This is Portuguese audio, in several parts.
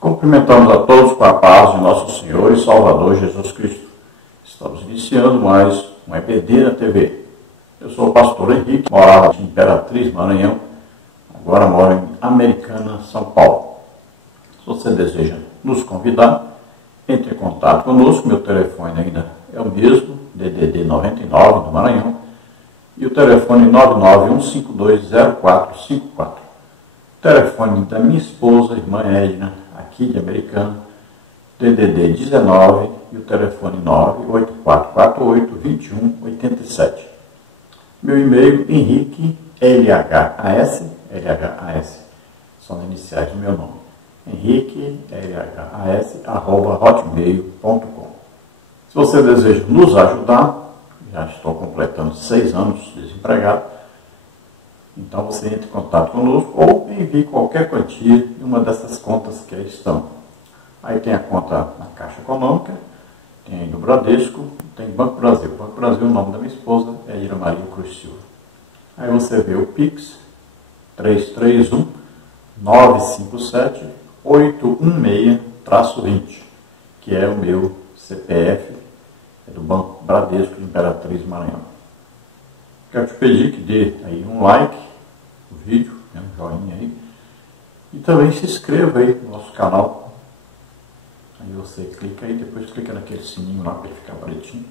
Cumprimentamos a todos com a paz de nosso Senhor e Salvador Jesus Cristo. Estamos iniciando mais um EBD na TV. Eu sou o pastor Henrique, morava em Imperatriz, Maranhão, agora moro em Americana, São Paulo. Se você deseja nos convidar, entre em contato conosco. Meu telefone ainda é o mesmo, DDD 99 do Maranhão, e o telefone 991520454. Telefone da minha esposa, irmã Edna, aqui de Americana, DDD 19, e o telefone 98448-2187. Meu e-mail, Henrique, LHAS, são as iniciais do meu nome, Henrique, LHAS, @hotmail.com. Se você deseja nos ajudar, já estou completando 6 anos desempregado, então você entra em contato conosco ou envie qualquer quantia em uma dessas contas que aí estão. Aí tem a conta na Caixa Econômica, tem no Bradesco, tem Banco Brasil. Banco Brasil, o nome da minha esposa é Ira Maria Cruz Silva. Aí você vê o Pix 331-957-816-20, que é o meu CPF, é do Banco Bradesco de Imperatriz, Maranhão. Quero te pedir que dê aí um like no vídeo, um joinha aí, e também se inscreva aí no nosso canal. Aí você clica aí, depois clica naquele sininho lá para ele ficar bonitinho,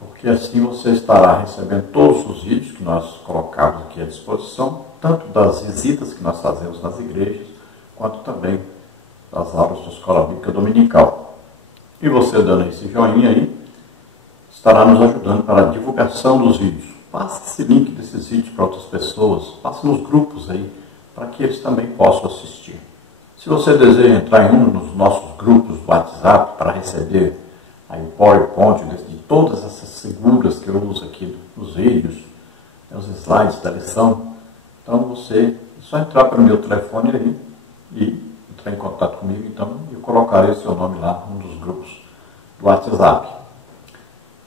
porque assim você estará recebendo todos os vídeos que nós colocamos aqui à disposição, tanto das visitas que nós fazemos nas igrejas, quanto também das aulas da Escola Bíblica Dominical. E você dando esse joinha aí, estará nos ajudando para a divulgação dos vídeos. Passe esse link desses vídeos para outras pessoas, passe nos grupos aí, para que eles também possam assistir. Se você deseja entrar em um dos nossos grupos do WhatsApp para receber aí o PowerPoint de todas essas figuras que eu uso aqui nos vídeos, os slides da lição, então você é só entrar para o meu telefone aí e entrar em contato comigo, então eu colocarei o seu nome lá num dos grupos do WhatsApp.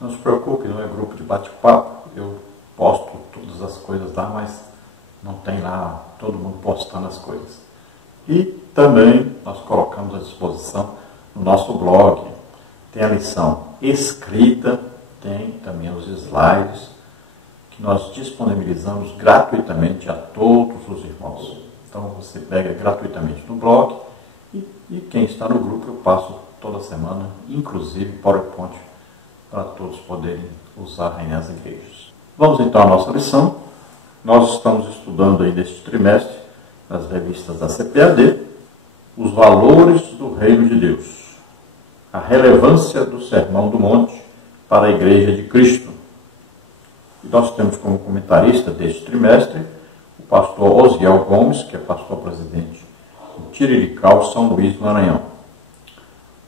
Não se preocupe, não é grupo de bate-papo, eu posto todas as coisas lá, mas não tem lá todo mundo postando as coisas. E também nós colocamos à disposição no nosso blog, tem a lição escrita, tem também os slides, que nós disponibilizamos gratuitamente a todos os irmãos. Então você pega gratuitamente no blog e quem está no grupo eu passo toda semana, inclusive PowerPoint, para todos poderem usar aí nas igrejas. Vamos então à nossa lição. Nós estamos estudando aí neste trimestre, nas revistas da CPAD, os valores do Reino de Deus, a relevância do Sermão do Monte para a Igreja de Cristo. E nós temos como comentarista deste trimestre o pastor Osiel Gomes, que é pastor presidente em Tirirical, São Luís, Maranhão.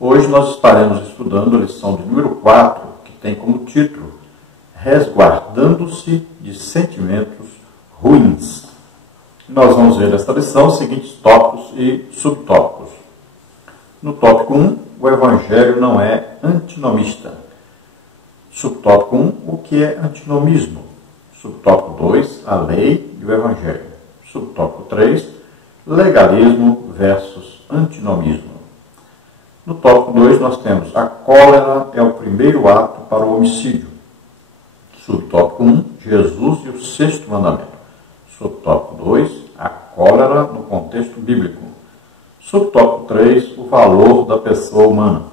Hoje nós estaremos estudando a lição de número 4, que tem como título Resguardando-se de Sentimentos Ruins. Nós vamos ver nesta lição os seguintes tópicos e subtópicos. No tópico 1, o Evangelho não é antinomista. Subtópico 1, o que é antinomismo? Subtópico 2, a lei e o Evangelho. Subtópico 3, legalismo versus antinomismo. No tópico 2, nós temos a cólera é o primeiro ato para o homicídio. Subtópico 1, Jesus e o sexto mandamento. Subtópico 2, a cólera no contexto bíblico. Subtópico 3, o valor da pessoa humana.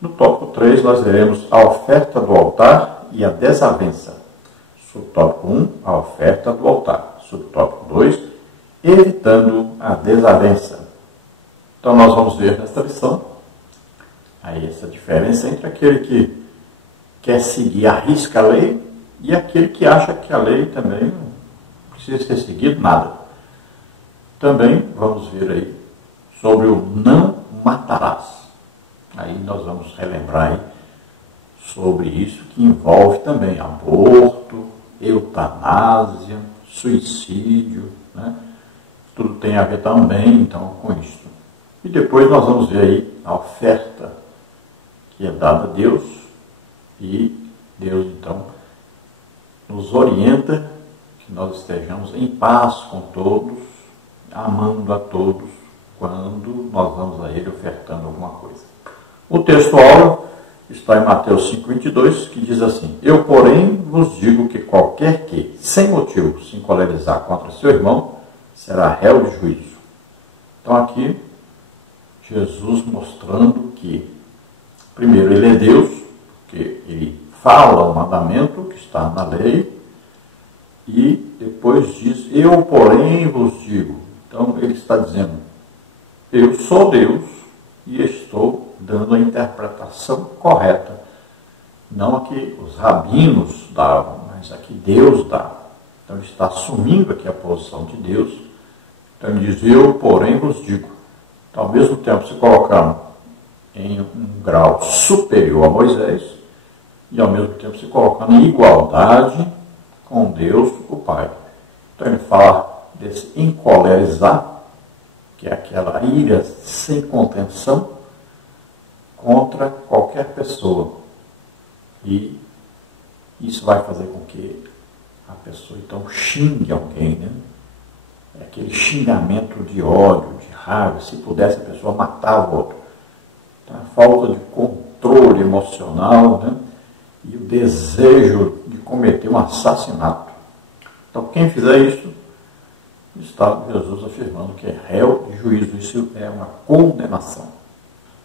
No tópico 3, nós veremos a oferta do altar e a desavença. Subtópico 1, a oferta do altar. Subtópico 2, evitando a desavença. Então nós vamos ver nesta lição aí essa diferença entre aquele que quer seguir à risca a lei e aquele que acha que a lei também não precisa ser seguido nada. Também vamos ver aí sobre o não matarás. Aí nós vamos relembrar aí sobre isso, que envolve também aborto, eutanásia, suicídio, né? Tudo tem a ver também, então, com isso. E depois nós vamos ver aí a oferta que é dada a Deus, e Deus, então, nos orienta que nós estejamos em paz com todos, amando a todos, quando nós vamos a Ele ofertando alguma coisa. O texto-aula está em Mateus 5,22, que diz assim: Eu, porém, vos digo que qualquer que, sem motivo, se encolerizar contra seu irmão, será réu de juízo. Então aqui, Jesus mostrando que, primeiro, Ele é Deus, porque Ele fala o mandamento que está na lei, e depois diz: Eu, porém, vos digo. Então Ele está dizendo: eu sou Deus e estou dando a interpretação correta. Não a que os rabinos davam, mas a que Deus dá. Então Ele está assumindo aqui a posição de Deus. Então Ele diz: Eu, porém, vos digo. Então, ao mesmo tempo, se colocando em um grau superior a Moisés, e ao mesmo tempo se colocando em igualdade com Deus, o Pai. Então ele fala desse encolerizar, que é aquela ira sem contenção contra qualquer pessoa. E isso vai fazer com que a pessoa então xingue alguém, né? É aquele xingamento de ódio, de raiva. Se pudesse, a pessoa matava o outro. Então, a falta de controle emocional, né? E o desejo de cometer um assassinato. Então, quem fizer isso, está Jesus afirmando que é réu de juízo. Isso é uma condenação.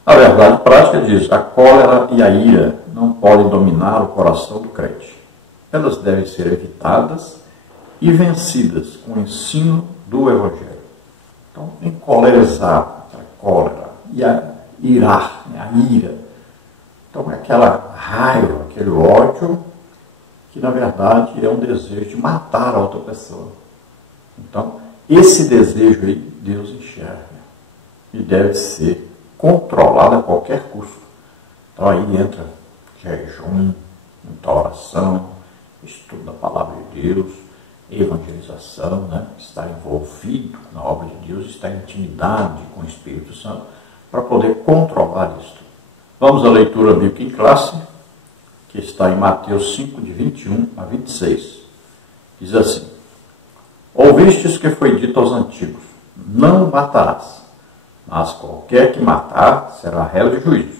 A verdade prática diz: a cólera e a ira não podem dominar o coração do crente. Elas devem ser evitadas e vencidas com o ensino do Evangelho. Então, encolerizar, a cólera, e a irar, a ira. Então, é aquela raiva, aquele ódio, que na verdade é um desejo de matar a outra pessoa. Então, esse desejo aí, Deus enxerga e deve ser controlado a qualquer custo. Então, aí entra jejum, muita oração, estudo da palavra de Deus, evangelização, né? Estar envolvido na obra de Deus, estar em intimidade com o Espírito Santo, para poder controlar isto. Vamos à leitura bíblica em classe, que está em Mateus 5, de 21 a 26. Diz assim: Ouvistes que foi dito aos antigos: não matarás, mas qualquer que matar será réu de juízo.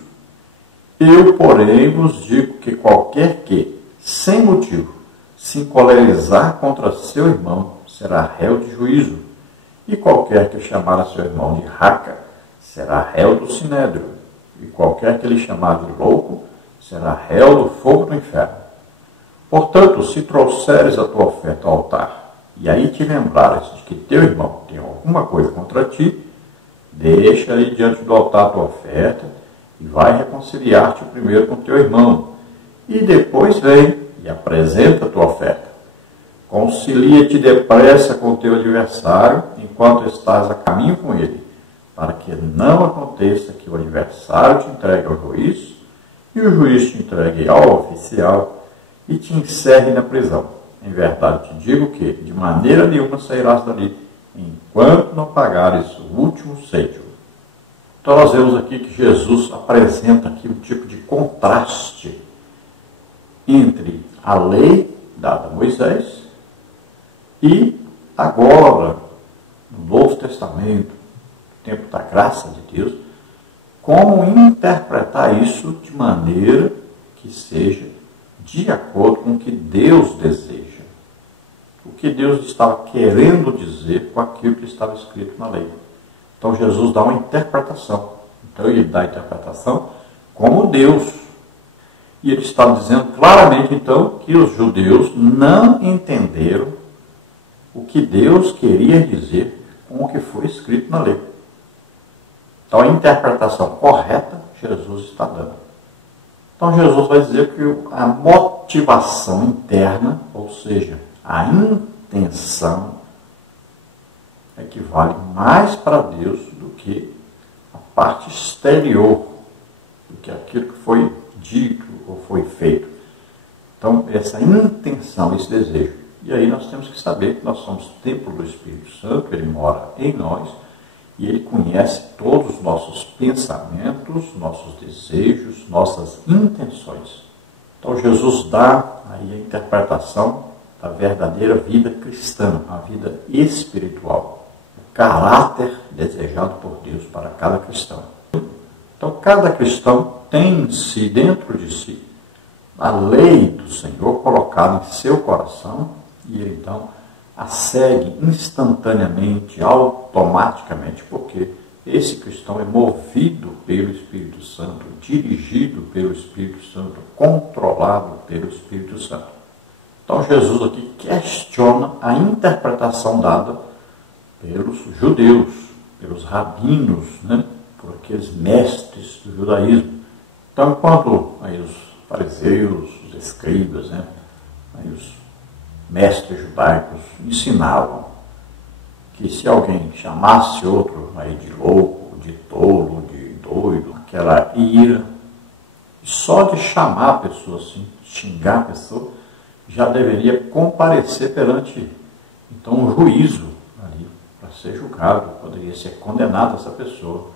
Eu, porém, vos digo que qualquer que, sem motivo, se encolerizar contra seu irmão, será réu de juízo. E qualquer que chamar a seu irmão de raca, será réu do sinédrio. E qualquer que lhe chamar de louco, será réu do fogo do inferno. Portanto, se trouxeres a tua oferta ao altar, e aí te lembrares de que teu irmão tem alguma coisa contra ti, deixa aí diante do altar a tua oferta, e vai reconciliar-te primeiro com teu irmão, e depois vem e apresenta a tua oferta. Concilia-te depressa com o teu adversário, enquanto estás a caminho com ele, para que não aconteça que o adversário te entregue ao juiz, e o juiz te entregue ao oficial, e te encerre na prisão. Em verdade te digo que, de maneira nenhuma, sairás dali, enquanto não pagares o último cêntimo. Então nós vemos aqui que Jesus apresenta aqui um tipo de contraste entre a lei dada a Moisés e agora, no Novo Testamento, no tempo da graça de Deus, como interpretar isso de maneira que seja de acordo com o que Deus deseja. O que Deus estava querendo dizer com aquilo que estava escrito na lei. Então Jesus dá uma interpretação. Então ele dá a interpretação como Deus. E ele está dizendo claramente, então, que os judeus não entenderam o que Deus queria dizer com o que foi escrito na lei. Então, a interpretação correta, Jesus está dando. Então, Jesus vai dizer que a motivação interna, ou seja, a intenção, é que vale mais para Deus do que a parte exterior, do que aquilo que foi dito ou foi feito. Então, essa intenção, esse desejo. E aí nós temos que saber que nós somos templo do Espírito Santo, ele mora em nós, e ele conhece todos os nossos pensamentos, nossos desejos, nossas intenções. Então, Jesus dá aí a interpretação da verdadeira vida cristã, a vida espiritual. caráter desejado por Deus para cada cristão. Então, cada cristão tem em si, dentro de si, a lei do Senhor colocada em seu coração, e ele então a segue instantaneamente, automaticamente, porque esse cristão é movido pelo Espírito Santo, dirigido pelo Espírito Santo, controlado pelo Espírito Santo. Então Jesus aqui questiona a interpretação dada pelos judeus, pelos rabinos, né? Por aqueles mestres do judaísmo. Então, enquanto aí os fariseus, os escribas, né? Aí os mestres judaicos ensinavam que se alguém chamasse outro aí de louco, de tolo, de doido, aquela ira, só de chamar a pessoa assim, xingar a pessoa, já deveria comparecer perante então um juízo ali para ser julgado, poderia ser condenado essa pessoa.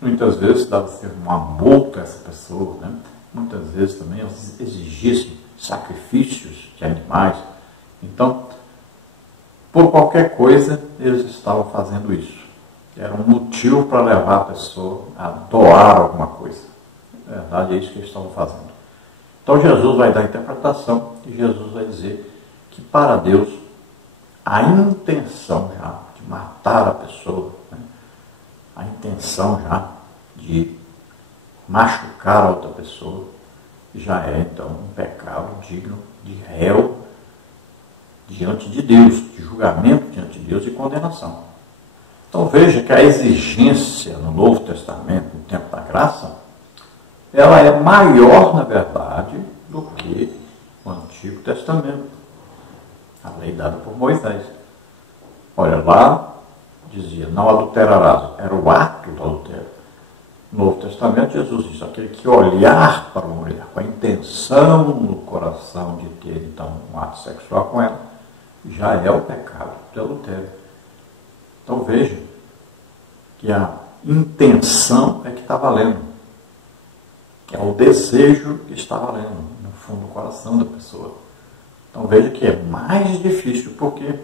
Muitas vezes dava-se uma multa a essa pessoa, né? Muitas vezes também exigisse sacrifícios de animais. Então, por qualquer coisa, eles estavam fazendo isso. Era um motivo para levar a pessoa a doar alguma coisa. Na verdade, é isso que eles estavam fazendo. Então, Jesus vai dar a interpretação e Jesus vai dizer que para Deus, a intenção já de matar a pessoa, né? A intenção já de machucar a outra pessoa, já é então um pecado digno de réu diante de Deus, de julgamento diante de Deus e condenação. Então veja que a exigência no Novo Testamento, no tempo da graça, ela é maior, na verdade, do que o Antigo Testamento, a lei dada por Moisés. Olha, lá dizia, não adulterarás, era o ato do adultério. No Novo Testamento, Jesus diz, aquele que olhar para uma mulher com a intenção no coração de ter, então, um ato sexual com ela, já é o pecado do adultério. Então veja que a intenção é que está valendo, que é o desejo que está valendo no fundo do coração da pessoa. Então veja que é mais difícil, porque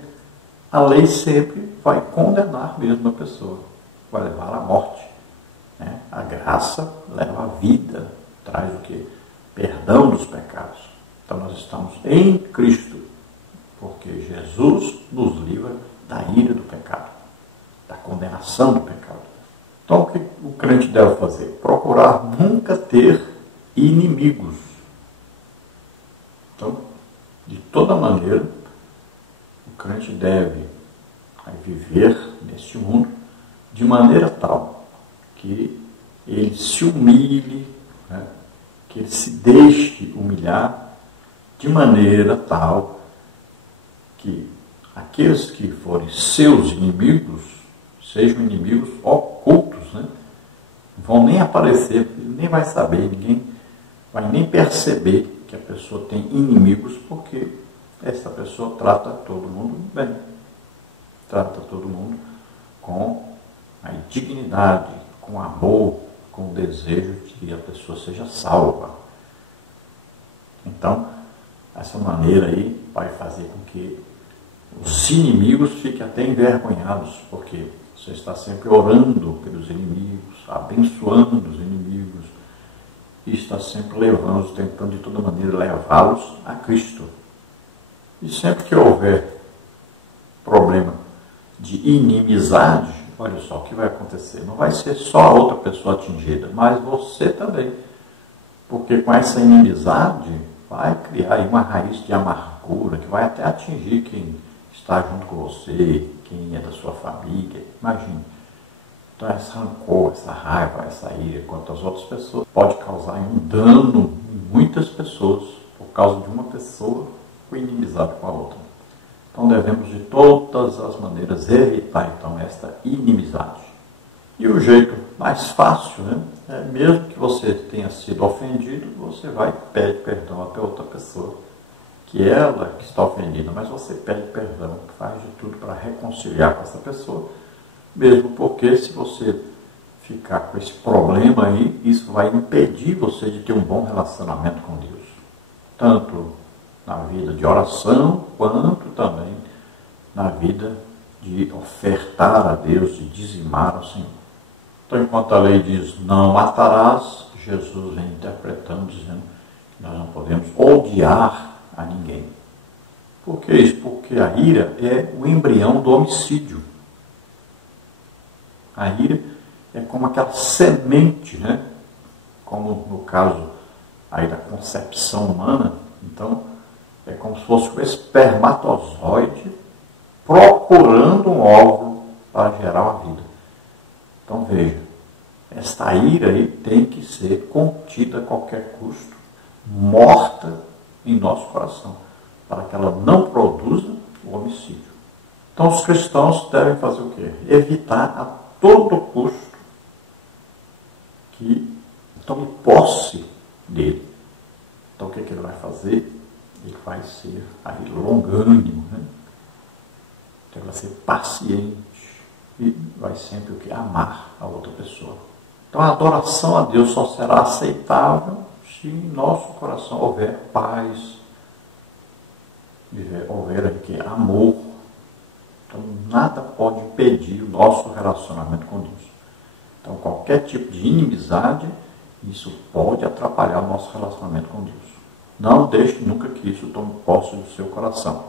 a lei sempre vai condenar mesmo a pessoa, vai levar à morte. Né? A graça leva à vida, traz o quê? Perdão dos pecados. Então nós estamos em Cristo, porque Jesus nos livra da ira do pecado, da condenação do pecado. Então o que o crente deve fazer? Procurar nunca ter inimigos. Então, de toda maneira, o crente deve viver neste mundo de maneira tal que ele se humilhe, né? Que ele se deixe humilhar de maneira tal que aqueles que forem seus inimigos sejam inimigos ocultos, né? Não vão nem aparecer, ele nem vai saber, ninguém vai nem perceber que a pessoa tem inimigos, porque essa pessoa trata todo mundo bem, trata todo mundo com a dignidade, com amor, com o desejo de que a pessoa seja salva. Então, essa maneira aí vai fazer com que os inimigos fiquem até envergonhados, porque você está sempre orando pelos inimigos, abençoando os inimigos, e está sempre levando, tentando de toda maneira levá-los a Cristo. E sempre que houver problema de inimizade, olha só o que vai acontecer. Não vai ser só a outra pessoa atingida, mas você também. Porque com essa inimizade vai criar aí uma raiz de amargura que vai até atingir quem está junto com você, quem é da sua família. Imagine. Então esse rancor, essa raiva, essa ira contra as outras pessoas pode causar um dano em muitas pessoas por causa de uma pessoa com inimizade com a outra. Então devemos de todas as maneiras evitar então esta inimizade. E o jeito mais fácil, né, é mesmo que você tenha sido ofendido, você vai e pede perdão até outra pessoa, que ela que está ofendida, mas você pede perdão, faz de tudo para reconciliar com essa pessoa, mesmo porque se você ficar com esse problema aí, isso vai impedir você de ter um bom relacionamento com Deus. Tanto na vida de oração, quanto também na vida de ofertar a Deus, de dizimar ao Senhor. Então, enquanto a lei diz não matarás, Jesus vem interpretando, dizendo que nós não podemos odiar a ninguém. Por que isso? Porque a ira é o embrião do homicídio. A ira é como aquela semente, né? Como no caso aí da concepção humana. Então, é como se fosse um espermatozoide procurando um óvulo para gerar uma vida. Então, veja, esta ira aí tem que ser contida a qualquer custo, morta em nosso coração, para que ela não produza o homicídio. Então, os cristãos devem fazer o quê? Evitar a todo custo que tome posse dele. Então, o que ele vai fazer? Ele vai ser aí longânimo, né? Então, ele vai ser paciente e vai sempre o que? Amar a outra pessoa. Então, a adoração a Deus só será aceitável se em nosso coração houver paz, houver aqui amor. Então, nada pode impedir o nosso relacionamento com Deus. Então, qualquer tipo de inimizade, isso pode atrapalhar o nosso relacionamento com Deus. Não deixe nunca que isso tome posse do seu coração.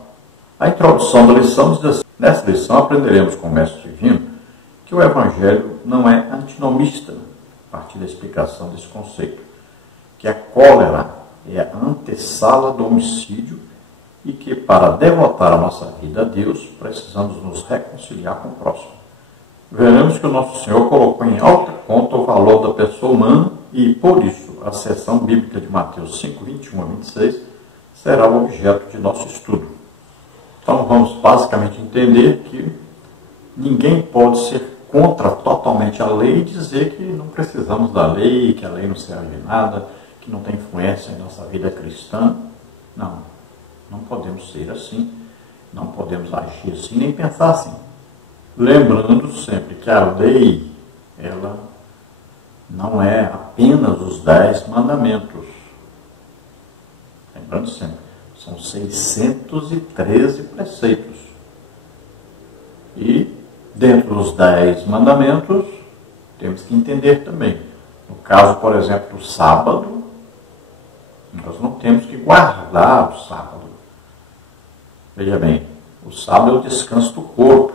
A introdução da lição diz assim: nessa lição aprenderemos com o Mestre Divino que o Evangelho não é antinomista, a partir da explicação desse conceito, que a cólera é a antessala do homicídio e que, para devotar a nossa vida a Deus, precisamos nos reconciliar com o próximo. Veremos que o nosso Senhor colocou em alta conta o valor da pessoa humana e, por isso, a seção bíblica de Mateus 5, 21 a 26 será o objeto de nosso estudo. Então, vamos basicamente entender que ninguém pode ser contra totalmente a lei e dizer que não precisamos da lei, que a lei não serve de nada, que não tem influência em nossa vida cristã. Não podemos ser assim, não podemos agir assim, nem pensar assim. Lembrando sempre que a lei, ela não é apenas os 10 mandamentos. Lembrando sempre, são 613 preceitos. E dentro dos 10 mandamentos, temos que entender também. No caso, por exemplo, do sábado, nós não temos que guardar o sábado. Veja bem, o sábado é o descanso do corpo.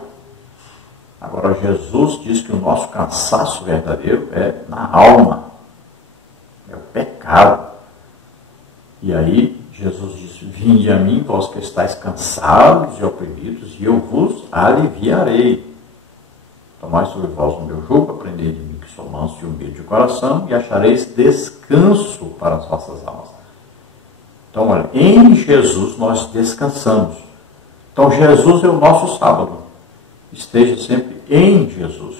Agora, Jesus diz que o nosso cansaço verdadeiro é na alma, é o pecado. E aí, Jesus diz: vinde a mim, vós que estáis cansados e oprimidos, e eu vos aliviarei. Tomai sobre vós o meu jugo, aprendei de mim, que sou manso e humilde de coração, e achareis descanso para as vossas almas. Então, olha, em Jesus nós descansamos. Então, Jesus é o nosso sábado. Esteja sempre em Jesus.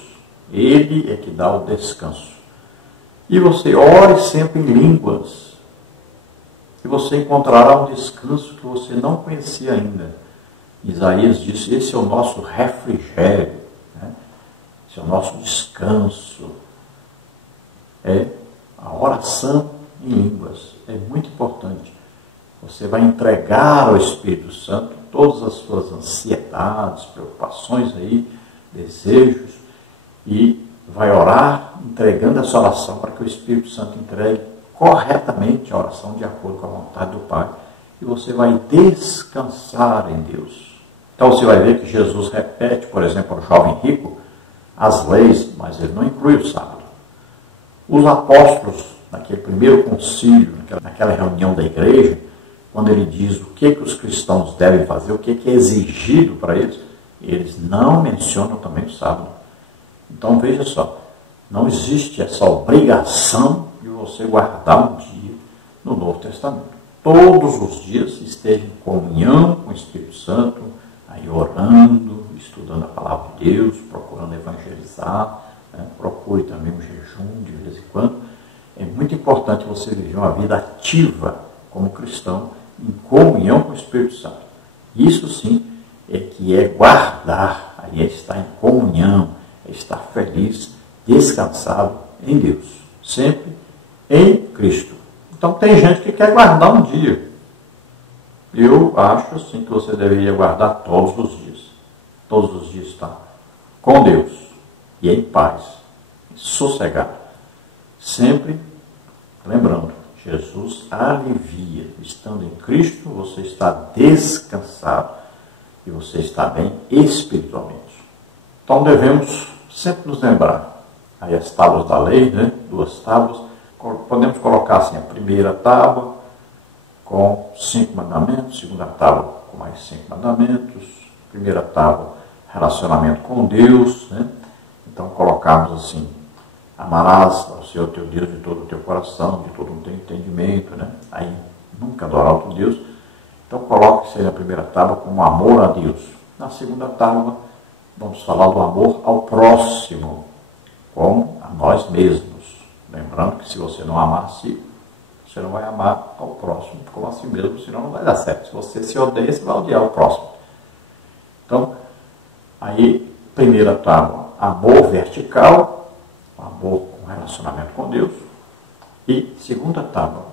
Ele é que dá o descanso. E você ore sempre em línguas. E você encontrará um descanso que você não conhecia ainda. Isaías disse: esse é o nosso refrigério, né? Esse é o nosso descanso. É a oração em línguas. É muito importante. Você vai entregar ao Espírito Santo todas as suas ansiedades, preocupações aí, desejos, e vai orar entregando essa oração para que o Espírito Santo entregue corretamente a oração de acordo com a vontade do Pai, e você vai descansar em Deus. Então você vai ver que Jesus repete, por exemplo, ao jovem rico, as leis, mas ele não inclui o sábado. Os apóstolos, naquele primeiro concílio, naquela reunião da igreja, quando ele diz o que os cristãos devem fazer, o que é exigido para eles não mencionam também o sábado. Então veja só, não existe essa obrigação de você guardar um dia no Novo Testamento. Todos os dias esteja em comunhão com o Espírito Santo, aí orando, estudando a palavra de Deus, procurando evangelizar, né? Procure também um jejum de vez em quando. É muito importante você viver uma vida ativa como cristão, em comunhão com o Espírito Santo. Isso sim é que é guardar, aí é estar em comunhão, é estar feliz, descansado em Deus, sempre em Cristo. Então tem gente que quer guardar um dia. Eu acho assim que você deveria guardar todos os dias. todos os dias estar com Deus e em paz, sossegado. Sempre lembrando, Jesus alivia. Estando em Cristo, você está descansado e você está bem espiritualmente. Então devemos sempre nos lembrar. Aí as tábuas da lei, né? 2 tábuas. Podemos colocar assim, a primeira tábua com 5 mandamentos, segunda tábua com mais 5 mandamentos, primeira tábua, relacionamento com Deus, né? Então colocamos assim, amarás ao Senhor teu Deus de todo o teu coração, de todo o teu entendimento, né? Aí nunca adorar outro Deus. Então coloque isso aí na primeira tábua como amor a Deus. Na segunda tábua, vamos falar do amor ao próximo, como a nós mesmos. Lembrando que se você não amar a si, você não vai amar ao próximo como a si mesmo, senão não vai dar certo. Se você se odeia, você vai odiar o próximo. Então, aí, primeira tábua, amor vertical, amor com relacionamento com Deus. E segunda tábua,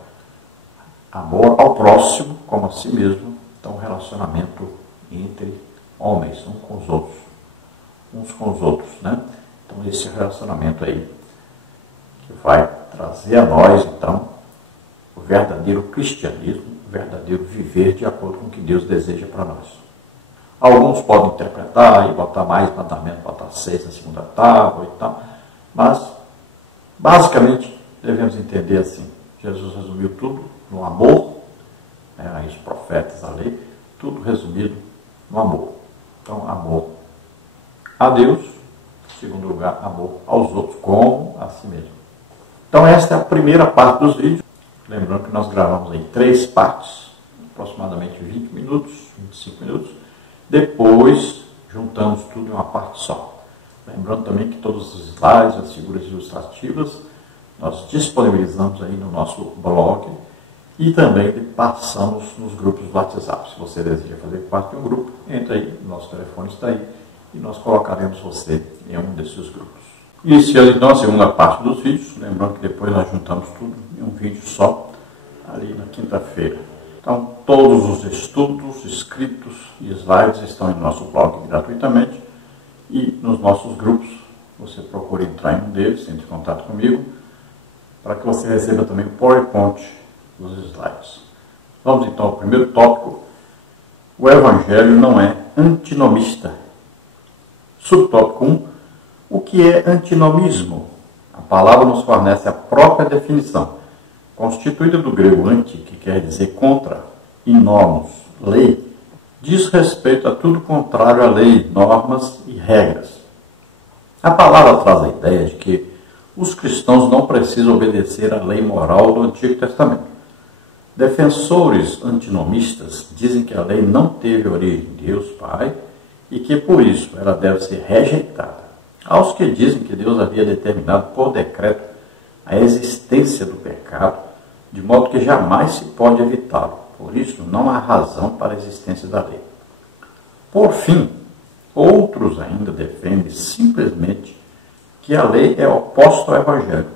amor ao próximo como a si mesmo. Então, relacionamento entre homens, uns com os outros, né? Então, esse relacionamento aí, que vai trazer a nós, então, o verdadeiro cristianismo, o verdadeiro viver de acordo com o que Deus deseja para nós. Alguns podem interpretar e botar mais mandamento, botar 6 na segunda tábua e tal, mas, basicamente, devemos entender assim, Jesus resumiu tudo no amor, né, aí os profetas, a lei, tudo resumido no amor. Então, amor a Deus, em segundo lugar, amor aos outros, como a si mesmo. Então, esta é a primeira parte dos vídeos. Lembrando que nós gravamos em 3 partes, aproximadamente 20 minutos, 25 minutos. Depois, juntamos tudo em uma parte só. Lembrando também que todos os slides, as figuras ilustrativas, nós disponibilizamos aí no nosso blog e também passamos nos grupos do WhatsApp. Se você deseja fazer parte de um grupo, entre aí, nosso telefone está aí e nós colocaremos você em um desses grupos. Iniciando então a segunda parte dos vídeos, lembrando que depois nós juntamos tudo em um vídeo só, ali na quinta-feira. Então, todos os estudos, escritos e slides estão em nosso blog gratuitamente e nos nossos grupos. Você procura entrar em um deles, entre em contato comigo, para que você receba também o PowerPoint dos slides. Vamos então ao primeiro tópico. O Evangelho não é antinomista. Subtópico 1. O que é antinomismo? A palavra nos fornece a própria definição, constituída do grego anti, que quer dizer contra, e nomos, lei, diz respeito a tudo contrário à lei, normas e regras. A palavra traz a ideia de que os cristãos não precisam obedecer à lei moral do Antigo Testamento. Defensores antinomistas dizem que a lei não teve origem em Deus Pai e que, por isso, ela deve ser rejeitada. Aos que dizem que Deus havia determinado por decreto a existência do pecado, de modo que jamais se pode evitá-lo. Por isso, não há razão para a existência da lei. Por fim, outros ainda defendem simplesmente que a lei é oposta ao Evangelho.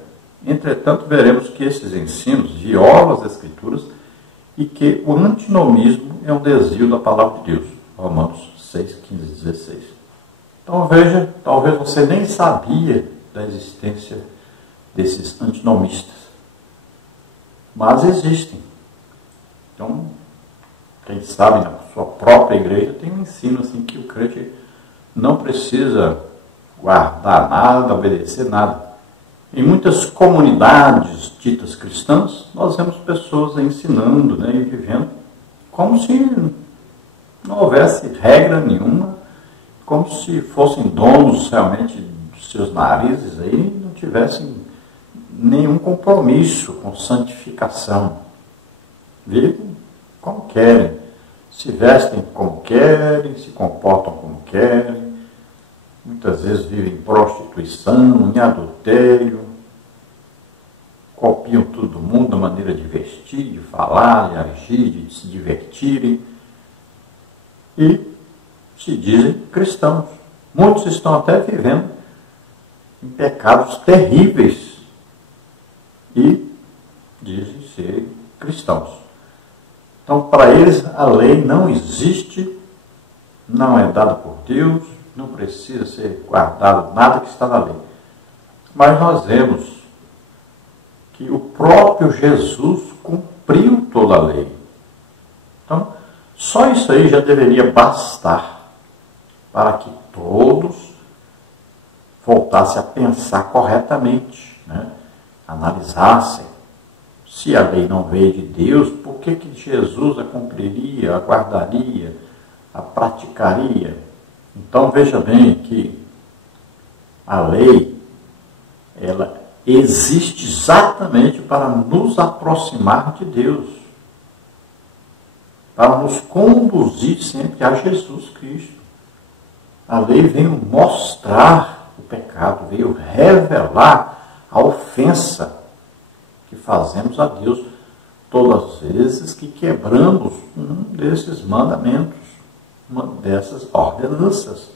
Entretanto, veremos que esses ensinos violam as Escrituras e que o antinomismo é um desvio da palavra de Deus. Romanos 6, 15 e 16. Então veja, talvez você nem sabia da existência desses antinomistas, mas existem. Então, quem sabe na sua própria igreja tem um ensino assim que o crente não precisa guardar nada, obedecer nada. Em muitas comunidades ditas cristãs, nós vemos pessoas ensinando, né, e vivendo como se não houvesse regra nenhuma, como se fossem donos realmente dos seus narizes aí, não tivessem nenhum compromisso com santificação. Vivem como querem, se vestem como querem, se comportam como querem, muitas vezes vivem em prostituição, em adultério, copiam todo mundo, a maneira de vestir, de falar, de agir, de se divertirem, e se dizem cristãos. Muitos estão até vivendo em pecados terríveis e dizem ser cristãos. Então, para eles, a lei não existe não é dada por Deus, não precisa ser guardado nada que está na lei. Mas nós vemos que o próprio Jesus cumpriu toda a lei. Então, só isso aí já deveria bastar para que todos voltassem a pensar corretamente, né? Analisassem. Se a lei não veio de Deus, por que Jesus a cumpriria, a guardaria, a praticaria? Então veja bem que a lei, ela existe exatamente para nos aproximar de Deus, para nos conduzir sempre a Jesus Cristo. A lei veio mostrar o pecado, veio revelar a ofensa que fazemos a Deus todas as vezes que quebramos um desses mandamentos, uma dessas ordenanças.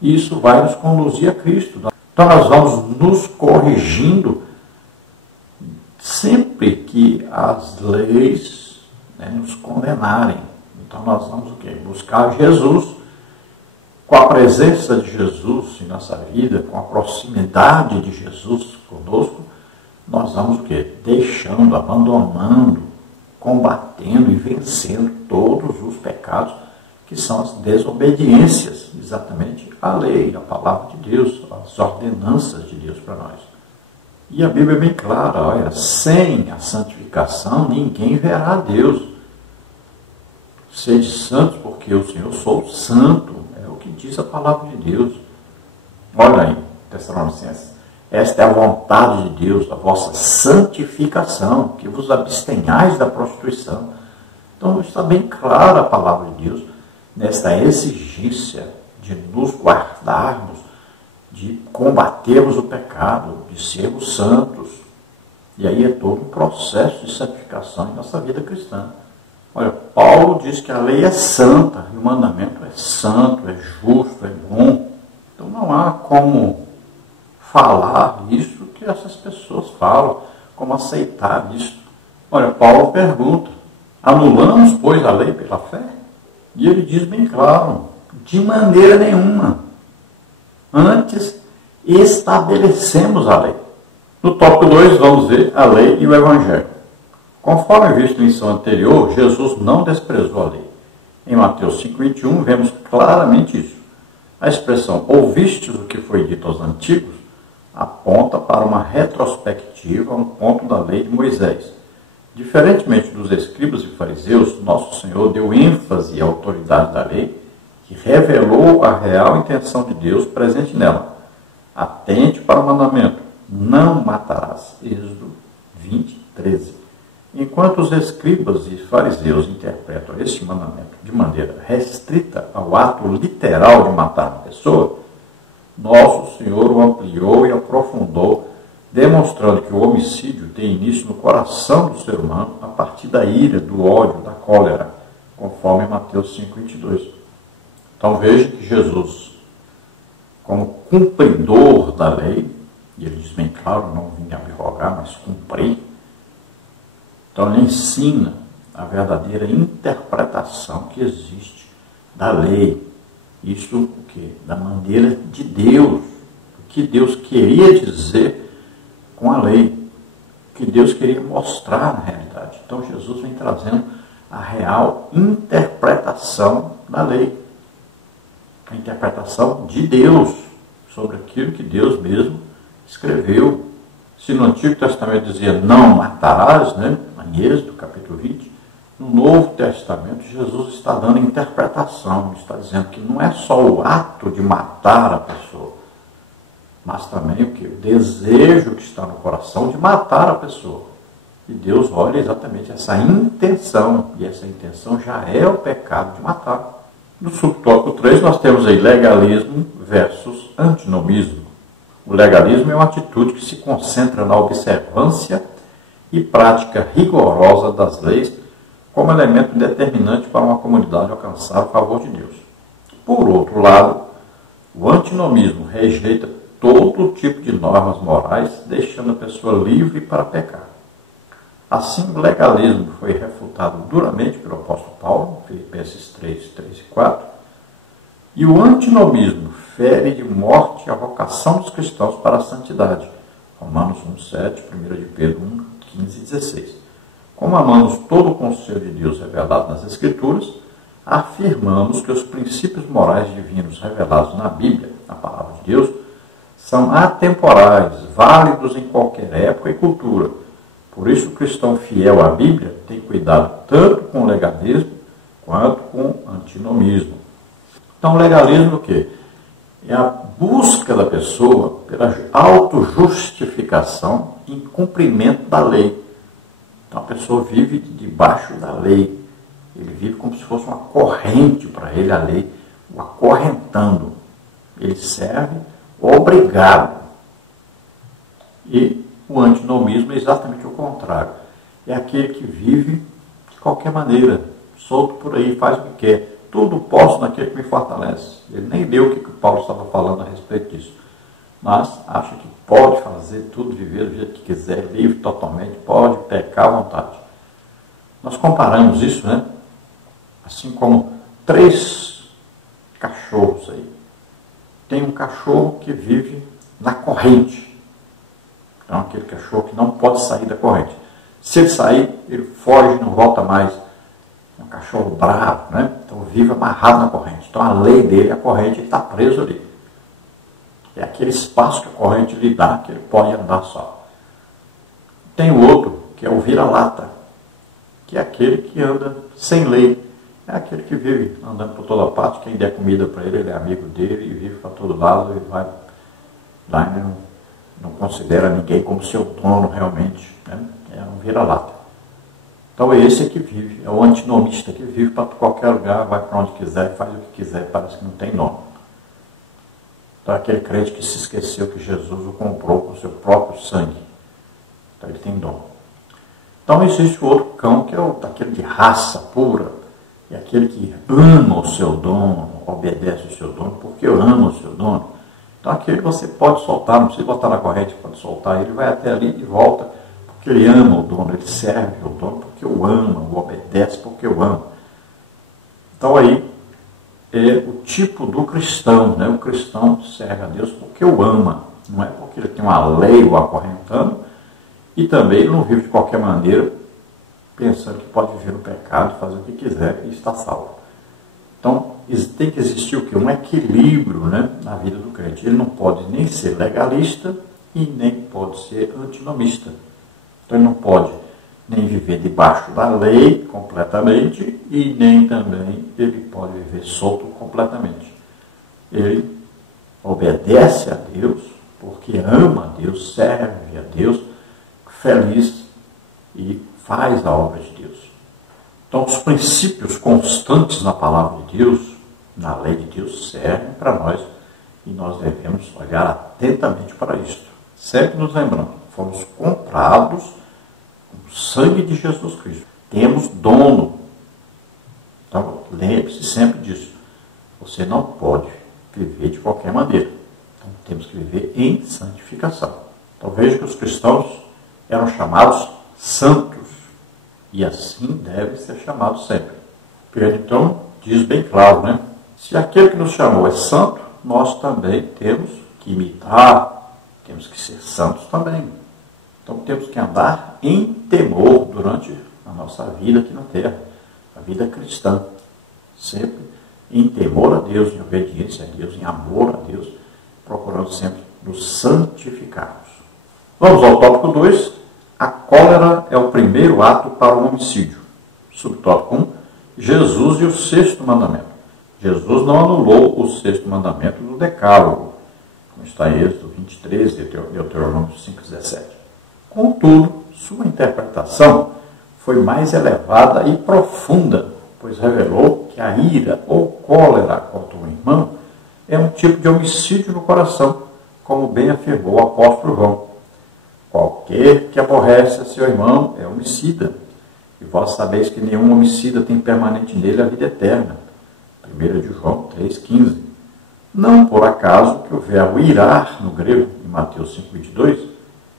Isso vai nos conduzir a Cristo. Então nós vamos nos corrigindo sempre que as leis, né, nos condenarem. Então nós vamos o quê? Buscar Jesus. Com a presença de Jesus em nossa vida, com a proximidade de Jesus conosco, nós vamos o quê? Deixando, abandonando, combatendo e vencendo todos os pecados que são as desobediências, exatamente à lei, à palavra de Deus, às ordenanças de Deus para nós. E a Bíblia é bem clara, olha, sem a santificação ninguém verá a Deus. Sede santos, porque eu, Senhor, sou santo, é o que diz a palavra de Deus. Olha aí, Tessalonicenses. Esta é a vontade de Deus, a vossa santificação, que vos abstenhais da prostituição. Então está bem clara a palavra de Deus nesta exigência de nos guardarmos, de combatermos o pecado, de sermos santos. E aí é todo um processo de santificação em nossa vida cristã. Olha, Paulo diz que a lei é santa, e o mandamento é santo, é justo, é bom. Então não há como falar isso que essas pessoas falam, como aceitar isso. Olha, Paulo pergunta, anulamos, pois, a lei pela fé? E ele diz bem claro, de maneira nenhuma. Antes, estabelecemos a lei. No tópico 2, vamos ver a lei e o evangelho. Conforme visto em lição anterior, Jesus não desprezou a lei. Em Mateus 5,21, vemos claramente isso. A expressão, ouvistes o que foi dito aos antigos, aponta para uma retrospectiva a um ponto da lei de Moisés. Diferentemente dos escribas e fariseus, nosso Senhor deu ênfase à autoridade da lei, que revelou a real intenção de Deus presente nela. Atente para o mandamento, não matarás. Êxodo 20, 13. Enquanto os escribas e fariseus interpretam este mandamento de maneira restrita ao ato literal de matar uma pessoa, nosso Senhor o ampliou e aprofundou, demonstrando que o homicídio tem início no coração do ser humano a partir da ira, do ódio, da cólera, conforme Mateus 5,22. Então veja que Jesus, como cumpridor da lei, e ele diz bem claro, não vim abrogar, mas cumprir, então ele ensina a verdadeira interpretação que existe da lei. Isso o quê? Da maneira de Deus, o que Deus queria dizer com a lei, o que Deus queria mostrar na realidade. Então Jesus vem trazendo a real interpretação da lei, a interpretação de Deus sobre aquilo que Deus mesmo escreveu. Se no Antigo Testamento dizia não matarás, né? Em Êxodo, capítulo 20, no Novo Testamento Jesus está dando interpretação, está dizendo que não é só o ato de matar a pessoa, mas também o que? O desejo que está no coração de matar a pessoa. E Deus olha exatamente essa intenção, e essa intenção já é o pecado de matar. No subtópico 3 nós temos aí legalismo versus antinomismo. O legalismo é uma atitude que se concentra na observância e prática rigorosa das leis como elemento determinante para uma comunidade alcançar o favor de Deus. Por outro lado, o antinomismo rejeita todo tipo de normas morais, deixando a pessoa livre para pecar. Assim, o legalismo foi refutado duramente pelo apóstolo Paulo, Filipenses 3, 3 e 4, E o antinomismo fere de morte a vocação dos cristãos para a santidade. Romanos 1,7, 1 de Pedro 1, 15 e 16. Como amamos todo o conselho de Deus revelado nas Escrituras, afirmamos que os princípios morais divinos revelados na Bíblia, na Palavra de Deus, são atemporais, válidos em qualquer época e cultura. Por isso, o cristão fiel à Bíblia tem cuidado tanto com o legalismo quanto com o antinomismo. Então, o legalismo é o quê? É a busca da autojustificação pela autojustificação em cumprimento da lei. Então, a pessoa vive debaixo da lei. Ele vive como se fosse uma corrente para ele, a lei, o acorrentando. Ele serve obrigado. E o antinomismo é exatamente o contrário. É aquele que vive de qualquer maneira, solto por aí, faz o que quer. Tudo posso naquele que me fortalece. Ele nem leu o que Paulo estava falando a respeito disso. Mas acha que pode fazer tudo, viver do jeito que quiser, livre totalmente, pode pecar à vontade. Nós comparamos isso, né? Assim como 3 cachorros aí. Tem um cachorro que vive na corrente. Então, aquele cachorro que não pode sair da corrente. Se ele sair, ele foge, não volta mais. É um cachorro bravo, né? Então, vive amarrado na corrente. Então, a lei dele, a corrente, ele está preso ali. É aquele espaço que a corrente lhe dá, que ele pode andar só. Tem o outro, que é o vira-lata, que é aquele que anda sem lei. É aquele que vive andando por toda parte, quem der comida para ele, ele é amigo dele e vive para todo lado, ele vai lá e não considera ninguém como seu dono realmente, né? É um vira-lata. Então é esse que vive, é o antinomista que vive para qualquer lugar, vai para onde quiser, faz o que quiser, parece que não tem nome. Então é aquele crente que se esqueceu que Jesus o comprou com o seu próprio sangue. Então ele tem dom. Então existe o outro cão, que é aquele de raça pura, é aquele que ama o seu dono, obedece o seu dono, porque eu amo o seu dono. Então aquele você pode soltar, não precisa botar na corrente, pode soltar, ele vai até ali e volta, porque ele ama o dono, ele serve o dono, porque eu amo, o obedece porque eu amo. Então aí é o tipo do cristão, né? O cristão serve a Deus porque o ama, não é porque ele tem uma lei o acorrentando, e também ele não vive de qualquer maneira, pensando que pode viver no pecado, fazer o que quiser e está salvo. Então, tem que existir o quê? Um equilíbrio, né, na vida do crente. Ele não pode nem ser legalista e nem pode ser antinomista. Então, ele não pode nem viver debaixo da lei completamente e nem também ele pode viver solto completamente. Ele obedece a Deus porque ama a Deus, serve a Deus, feliz e faz a obra de Deus. Então, os princípios constantes na palavra de Deus, na lei de Deus, servem para nós e nós devemos olhar atentamente para isto. Sempre nos lembrando, fomos comprados com o sangue de Jesus Cristo. Temos dono. Então, lembre-se sempre disso. Você não pode viver de qualquer maneira. Então, temos que viver em santificação. Então, veja que os cristãos eram chamados santos. E assim deve ser chamado sempre. Pedro, então, diz bem claro, né? Se aquele que nos chamou é santo, nós também temos que imitar, temos que ser santos também. Então, temos que andar em temor durante a nossa vida aqui na terra, a vida cristã. Sempre em temor a Deus, em obediência a Deus, em amor a Deus, procurando sempre nos santificarmos. Vamos ao tópico 2. A cólera é o primeiro ato para o homicídio. Subtópico 1. Jesus e o 6º mandamento. Jesus não anulou o 6º mandamento do decálogo, como está em Êxodo 23 e Deuteronômio 5,17. Contudo, sua interpretação foi mais elevada e profunda, pois revelou que a ira ou cólera contra o irmão é um tipo de homicídio no coração, como bem afirmou o apóstolo João. Qualquer que aborrece a seu irmão é homicida, e vós sabeis que nenhum homicida tem permanente nele a vida eterna. 1 de João 3,15. Não por acaso que o verbo irar, no grego, em Mateus 5,22,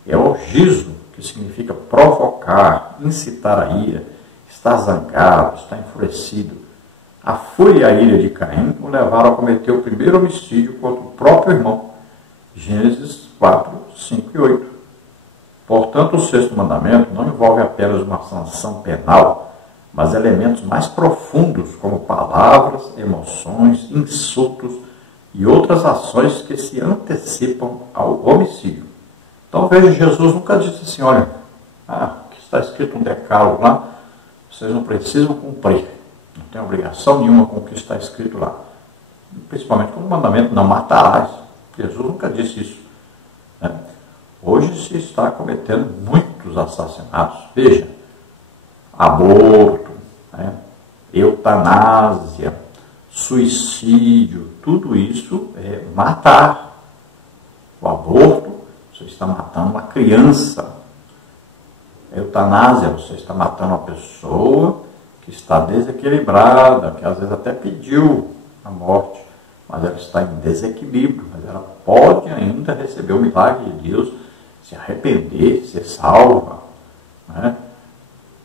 é orgizo, que significa provocar, incitar a ira, estar zangado, estar enfurecido. A fúria e a ira de Caim o levaram a cometer o primeiro homicídio contra o próprio irmão. Gênesis 4, 5 e 8. Portanto, o sexto mandamento não envolve apenas uma sanção penal, mas elementos mais profundos, como palavras, emoções, insultos e outras ações que se antecipam ao homicídio. Então veja, Jesus nunca disse assim, olha, que está escrito um decálogo lá, vocês não precisam cumprir, não tem obrigação nenhuma com o que está escrito lá. Principalmente com o mandamento, não matarás. Jesus nunca disse isso. Né? Hoje se está cometendo muitos assassinatos. Veja, aborto, né? Eutanásia, suicídio, tudo isso é matar. O aborto, você está matando uma criança. A eutanásia, você está matando uma pessoa que está desequilibrada, que às vezes até pediu a morte, mas ela está em desequilíbrio, mas ela pode ainda receber o milagre de Deus, se arrepender, ser salva. Né?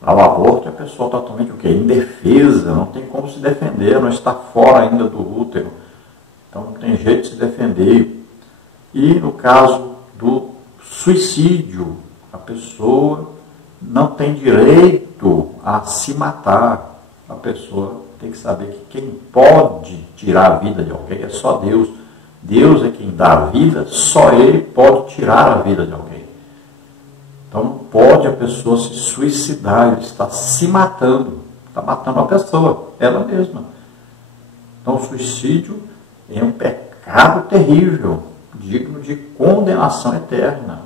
Lá o aborto é a pessoa totalmente o quê? Indefesa, não tem como se defender, não está fora ainda do útero. Então não tem jeito de se defender. E no caso do suicídio, a pessoa não tem direito a se matar. A pessoa tem que saber que quem pode tirar a vida de alguém é só Deus. Deus é quem dá a vida, só Ele pode tirar a vida de alguém. Então não pode a pessoa se suicidar, ele está se matando, está matando a pessoa, ela mesma. Então o suicídio é um pecado terrível, digno de condenação eterna.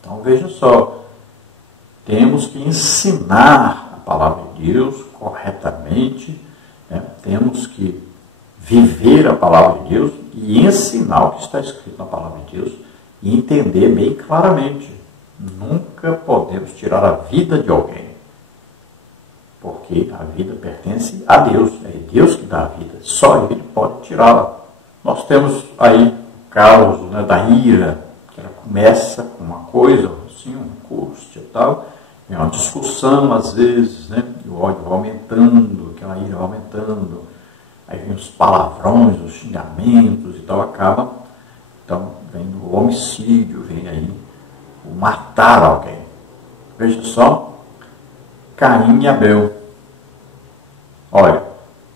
Então veja só, temos que ensinar a palavra de Deus corretamente, né? Temos que viver a palavra de Deus e ensinar o que está escrito na palavra de Deus e entender bem claramente. Nunca podemos tirar a vida de alguém, porque a vida pertence a Deus, é Deus que dá a vida, só Ele pode tirá-la. Nós temos aí o caso, né, da ira, que ela começa com uma coisa, assim, uma angústia e tal, é uma discussão às vezes, né, e o ódio vai aumentando, aquela ira vai aumentando, aí vem os palavrões, os xingamentos e tal, acaba, então vem o homicídio, vem aí o matar alguém. Veja só, Caim e Abel. Olha,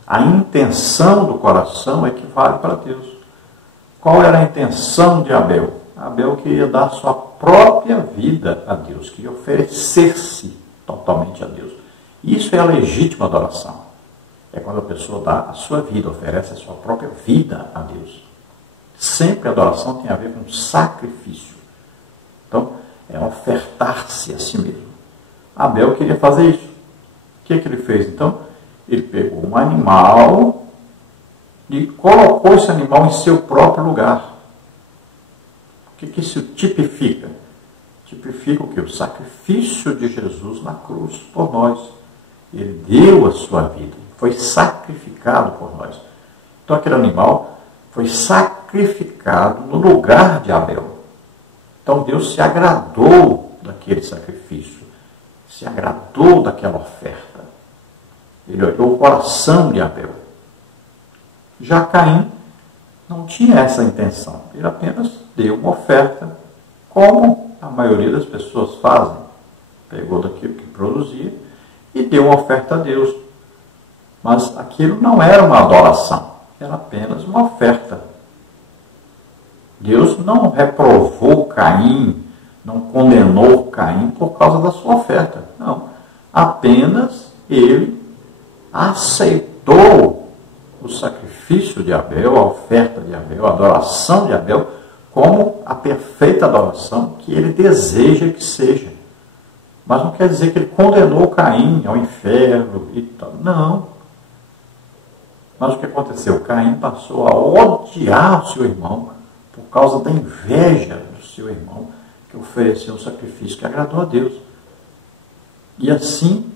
a intenção do coração é que vale para Deus. Qual era a intenção de Abel? Abel queria dar sua própria vida a Deus, queria oferecer-se totalmente a Deus. Isso é a legítima adoração. É quando a pessoa dá a sua vida, oferece a sua própria vida a Deus. Sempre a adoração tem a ver com sacrifício. Então, é ofertar-se a si mesmo. Abel queria fazer isso. O que ele fez, então? Ele pegou um animal e colocou esse animal em seu próprio lugar. O que isso tipifica? Tipifica o quê? O sacrifício de Jesus na cruz por nós. Ele deu a sua vida, foi sacrificado por nós. Então aquele animal foi sacrificado no lugar de Abel. Então Deus se agradou daquele sacrifício, se agradou daquela oferta. Ele olhou o coração de Abel. Já Caim não tinha essa intenção. Ele apenas deu uma oferta, como a maioria das pessoas fazem. Pegou daquilo que produzia e deu uma oferta a Deus. Mas aquilo não era uma adoração, era apenas uma oferta. Deus não reprovou Caim, não condenou Caim por causa da sua oferta. Não. Apenas ele aceitou o sacrifício de Abel, a oferta de Abel, a adoração de Abel, como a perfeita adoração que ele deseja que seja. Mas não quer dizer que ele condenou Caim ao inferno e tal. Não. Mas o que aconteceu? Caim passou a odiar o seu irmão por causa da inveja do seu irmão que ofereceu um sacrifício que agradou a Deus. E assim,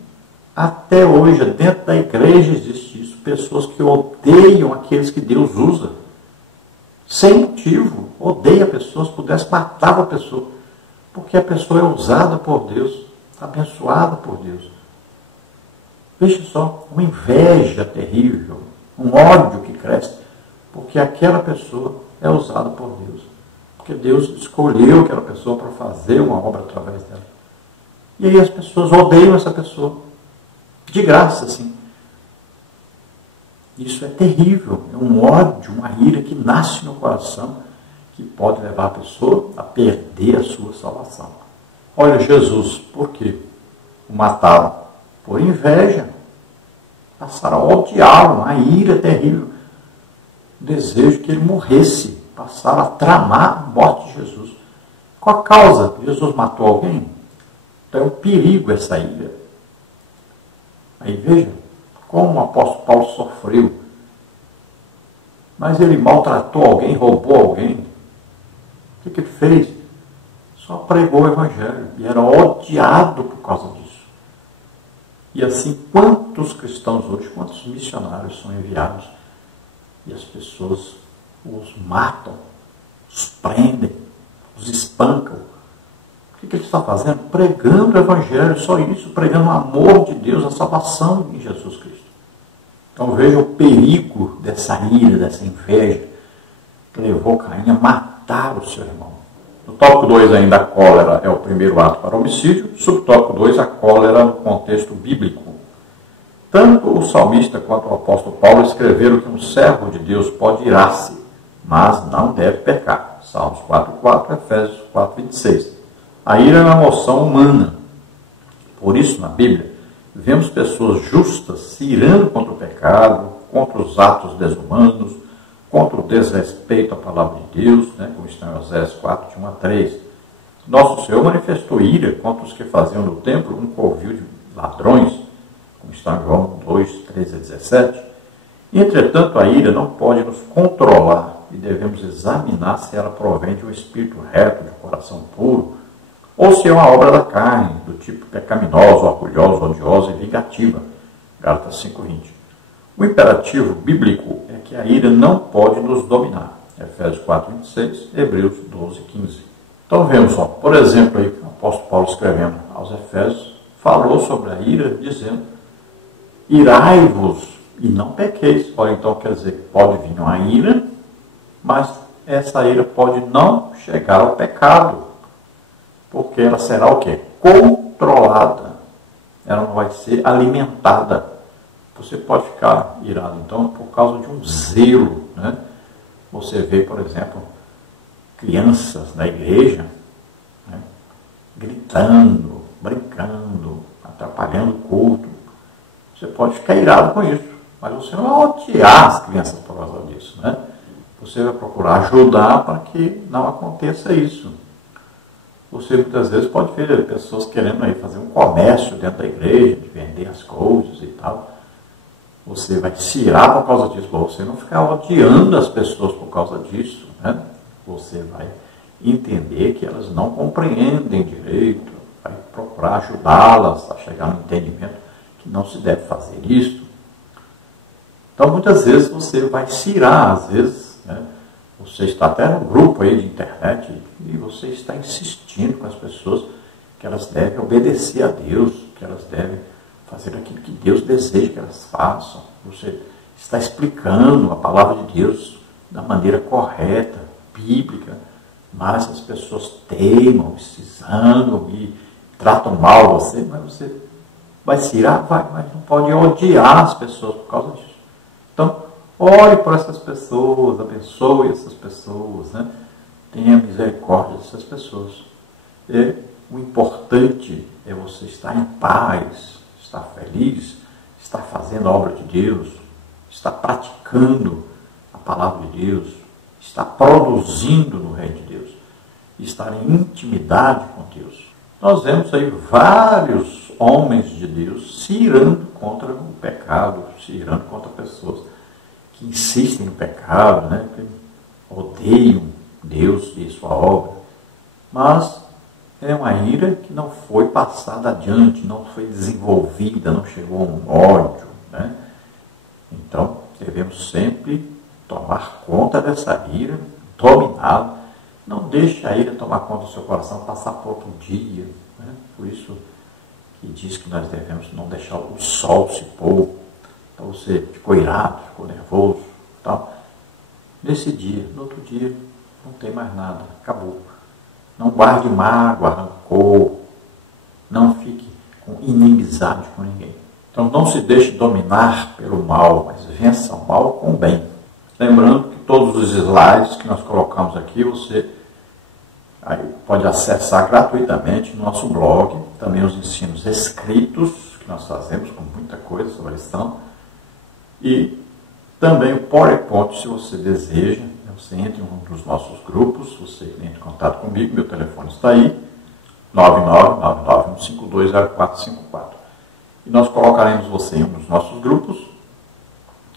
até hoje, dentro da igreja existe isso. Pessoas que odeiam aqueles que Deus usa. Sem motivo. Odeia a pessoa, se pudesse matava a pessoa. Porque a pessoa é usada por Deus, abençoada por Deus. Veja só, uma inveja terrível, um ódio que cresce, porque aquela pessoa é usada por Deus. Porque Deus escolheu aquela pessoa para fazer uma obra através dela. E aí as pessoas odeiam essa pessoa, de graça, assim. Isso é terrível, é um ódio, uma ira que nasce no coração, que pode levar a pessoa a perder a sua salvação. Olha, Jesus, por quê? O mataram por inveja, passaram a odiá-lo, uma ira terrível, o desejo que ele morresse, passaram a tramar a morte de Jesus. Qual a causa? Jesus matou alguém? Então é um perigo essa ira. Aí veja como o apóstolo Paulo sofreu. Mas ele maltratou alguém, roubou alguém. O que ele fez? Só pregou o Evangelho e era odiado por causa disso. E assim, quantos cristãos hoje, quantos missionários são enviados e as pessoas os matam, os prendem, os espancam. O que ele está fazendo? Pregando o Evangelho, só isso, pregando o amor de Deus, a salvação em Jesus Cristo. Então veja o perigo dessa ira, dessa inveja, que levou Caim a matar o seu irmão. No tópico 2 ainda, a cólera é o primeiro ato para homicídio. Subtópico 2, a cólera no contexto bíblico. Tanto o salmista quanto o apóstolo Paulo escreveram que um servo de Deus pode irar-se, mas não deve pecar. Salmos 4:4, Efésios 4:26. A ira é uma emoção humana. Por isso, na Bíblia, vemos pessoas justas se irando contra o pecado, contra os atos desumanos, contra o desrespeito à palavra de Deus, como está em Oséias 4, de 1 a 3. Nosso Senhor manifestou ira contra os que faziam no templo um covil de ladrões, como está em João 2, 13 a 17. Entretanto, a ira não pode nos controlar e devemos examinar se ela provém de um espírito reto, de um coração puro, ou se é uma obra da carne, do tipo pecaminosa, orgulhosa, odiosa e vingativa. Gálatas 5:20. O imperativo bíblico é que a ira não pode nos dominar. Efésios 4:26, Hebreus 12:15. Então vemos, por exemplo, aí, o apóstolo Paulo escrevendo aos Efésios, falou sobre a ira, dizendo: irai-vos e não pequeis. Ora, então quer dizer que pode vir uma ira, mas essa ira pode não chegar ao pecado, porque ela será o quê? Controlada. Ela não vai ser alimentada. Você pode ficar irado, então, por causa de um zelo. Você vê, por exemplo, crianças na igreja gritando, brincando, atrapalhando o culto. Você pode ficar irado com isso, mas você não vai odiar as crianças por causa disso. Você vai procurar ajudar para que não aconteça isso. Você muitas vezes pode ver pessoas querendo aí fazer um comércio dentro da igreja, de vender as coisas e tal. Você vai se irar por causa disso, para você não ficar odiando as pessoas por causa disso. Você vai entender que elas não compreendem direito, vai procurar ajudá-las a chegar no entendimento que não se deve fazer isso. Então, muitas vezes você vai se irar, às vezes, você está até num grupo aí de internet e você está insistindo com as pessoas que elas devem obedecer a Deus, que elas devem fazer aquilo que Deus deseja que elas façam. Você está explicando a palavra de Deus da maneira correta, bíblica, mas as pessoas teimam, se zangam e tratam mal você, mas você vai se irar, vai, mas não pode odiar as pessoas por causa disso. Então, ore por essas pessoas, abençoe essas pessoas, tenha misericórdia dessas pessoas. E o importante é você estar em paz, estar feliz, estar fazendo a obra de Deus, estar praticando a palavra de Deus, estar produzindo no reino de Deus, estar em intimidade com Deus. Nós vemos aí vários homens de Deus se irando contra o pecado, se irando contra pessoas que insistem no pecado, que odeiam Deus e sua obra. Mas é uma ira que não foi passada adiante, não foi desenvolvida, não chegou a um ódio. Então, devemos sempre tomar conta dessa ira, dominá-la. Não deixe a ira tomar conta do seu coração, passar por outro dia. Por isso que diz que nós devemos não deixar o sol se pôr. Então você ficou irado, ficou nervoso, tal. Nesse dia, no outro dia, não tem mais nada, acabou. Não guarde mágoa, rancor, não fique com inimizade com ninguém. Então não se deixe dominar pelo mal, mas vença o mal com o bem. Lembrando que todos os slides que nós colocamos aqui, você aí pode acessar gratuitamente no nosso blog, também os ensinos escritos, que nós fazemos com muita coisa sobre a lição, e também o PowerPoint, se você deseja. Você entra em um dos nossos grupos, você entra em contato comigo, meu telefone está aí, 99991520454. E nós colocaremos você em um dos nossos grupos,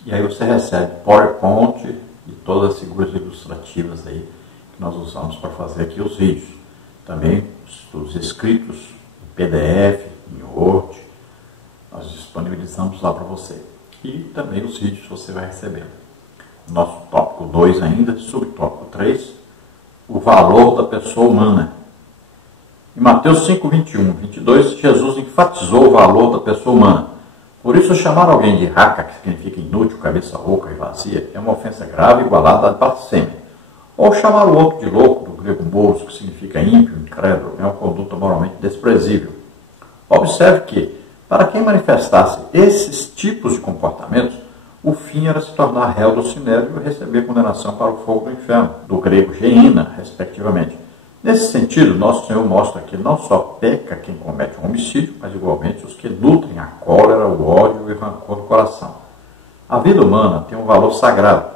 e aí você recebe PowerPoint e todas as figuras ilustrativas aí que nós usamos para fazer aqui os vídeos. Também os escritos em PDF, em Word, nós disponibilizamos lá para você. E também os vídeos você vai recebendo. Nosso tópico 2 ainda, subtópico 3, o valor da pessoa humana. Em Mateus 5, 21, 22, Jesus enfatizou o valor da pessoa humana. Por isso, chamar alguém de raca, que significa inútil, cabeça rouca e vazia, é uma ofensa grave igualada a blasfêmia. Ou chamar o outro de louco, do grego moros, que significa ímpio, incrédulo, é uma conduta moralmente desprezível. Observe que, para quem manifestasse esses tipos de comportamentos, o fim era se tornar réu do sinédrio e receber condenação para o fogo do inferno, do grego geina, respectivamente. Nesse sentido, nosso Senhor mostra que não só peca quem comete um homicídio, mas igualmente os que nutrem a cólera, o ódio e o rancor do coração. A vida humana tem um valor sagrado.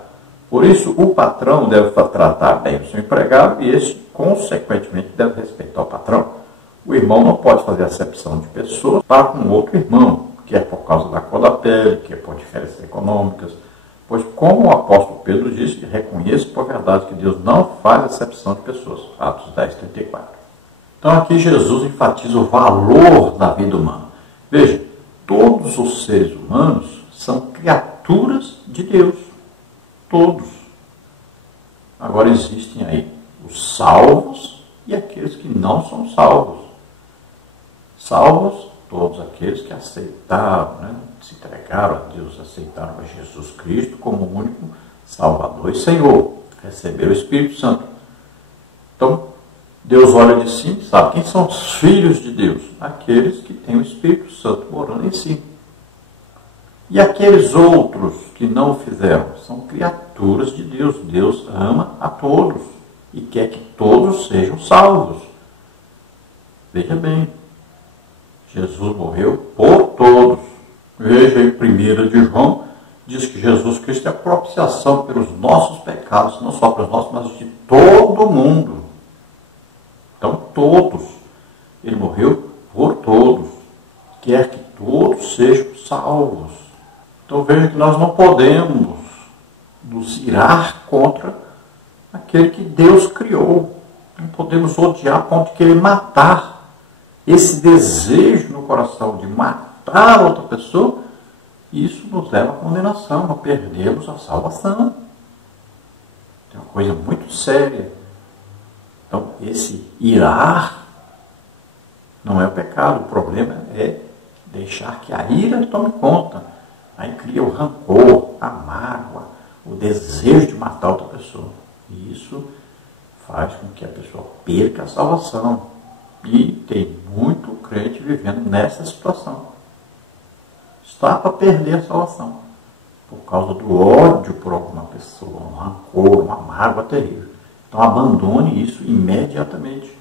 Por isso, o patrão deve tratar bem o seu empregado e este, consequentemente, deve respeitar o patrão. O irmão não pode fazer acepção de pessoas para com outro irmão, quer por causa da cor da pele, quer por diferenças econômicas, pois, como o apóstolo Pedro disse, reconheço por verdade que Deus não faz acepção de pessoas. Atos 10, 34. Então aqui Jesus enfatiza o valor da vida humana. Veja, todos os seres humanos são criaturas de Deus. Todos. Agora existem aí os salvos e aqueles que não são salvos. Salvos, todos aqueles que aceitaram, se entregaram a Deus, aceitaram a Jesus Cristo como o único Salvador e Senhor, receberam o Espírito Santo. Então, Deus olha de si e sabe quem são os filhos de Deus? Aqueles que têm o Espírito Santo morando em si. E aqueles outros que não o fizeram são criaturas de Deus. Deus ama a todos e quer que todos sejam salvos. Veja bem, Jesus morreu por todos. Veja aí, 1 de João, diz que Jesus Cristo é a propiciação pelos nossos pecados, não só pelos nossos, mas de todo mundo. Então, todos. Ele morreu por todos. Quer que todos sejam salvos. Então, veja que nós não podemos nos irar contra aquele que Deus criou. Não podemos odiar a ponto de querer matar. Esse desejo no coração de matar outra pessoa, isso nos leva à condenação, nós perdemos a salvação. É uma coisa muito séria. Então, esse irar não é o pecado, o problema é deixar que a ira tome conta. Aí cria o rancor, a mágoa, o desejo de matar outra pessoa. E isso faz com que a pessoa perca a salvação. E tem muito crente vivendo nessa situação. Está para perder a salvação. Por causa do ódio por alguma pessoa, um rancor, uma mágoa terrível. Então abandone isso imediatamente.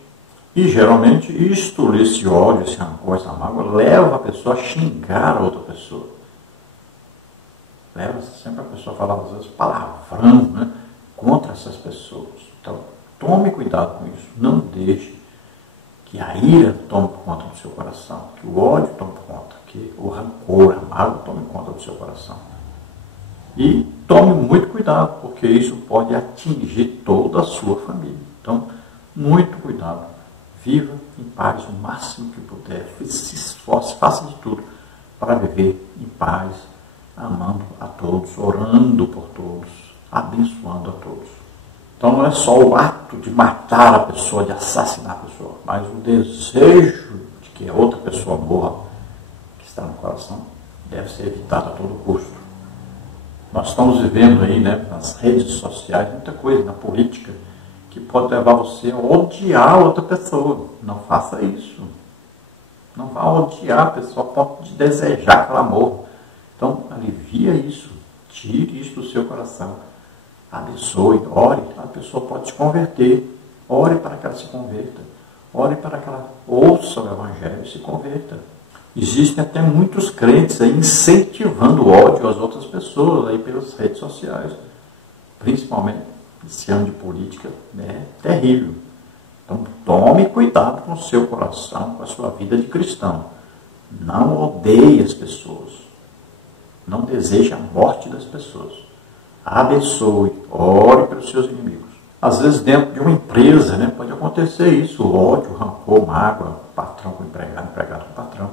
E geralmente esse ódio, esse rancor, essa mágoa, leva a pessoa a xingar a outra pessoa. Leva sempre a pessoa a falar, às vezes, palavrão, contra essas pessoas. Então, tome cuidado com isso. Não deixe que a ira tome conta do seu coração, que o ódio tome conta, que o rancor, a mágoa tome conta do seu coração. E tome muito cuidado, porque isso pode atingir toda a sua família. Então, muito cuidado. Viva em paz o máximo que puder. Se esforce, faça de tudo para viver em paz, amando a todos, orando por todos, abençoando a todos. Então não é só o ato de matar a pessoa, de assassinar a pessoa, mas o desejo de que a outra pessoa morra, que está no coração, deve ser evitado a todo custo. Nós estamos vivendo aí, né, nas redes sociais, muita coisa, na política, que pode levar você a odiar outra pessoa. Não faça isso. Não vá odiar a pessoa a ponto de desejar que ela morra. Então, alivia isso. Tire isso do seu coração. Abençoe, ore. A pessoa pode se converter. Ore para que ela se converta. Ore para que ela ouça o Evangelho e se converta. Existem até muitos crentes aí incentivando o ódio às outras pessoas aí pelas redes sociais. Principalmente esse ano de política é terrível. Então tome cuidado com o seu coração, com a sua vida de cristão. Não odeie as pessoas. Não deseje a morte das pessoas. Abençoe, ore pelos seus inimigos. Às vezes dentro de uma empresa, né, pode acontecer isso, ódio, rancor, mágoa, patrão com empregado, empregado com patrão.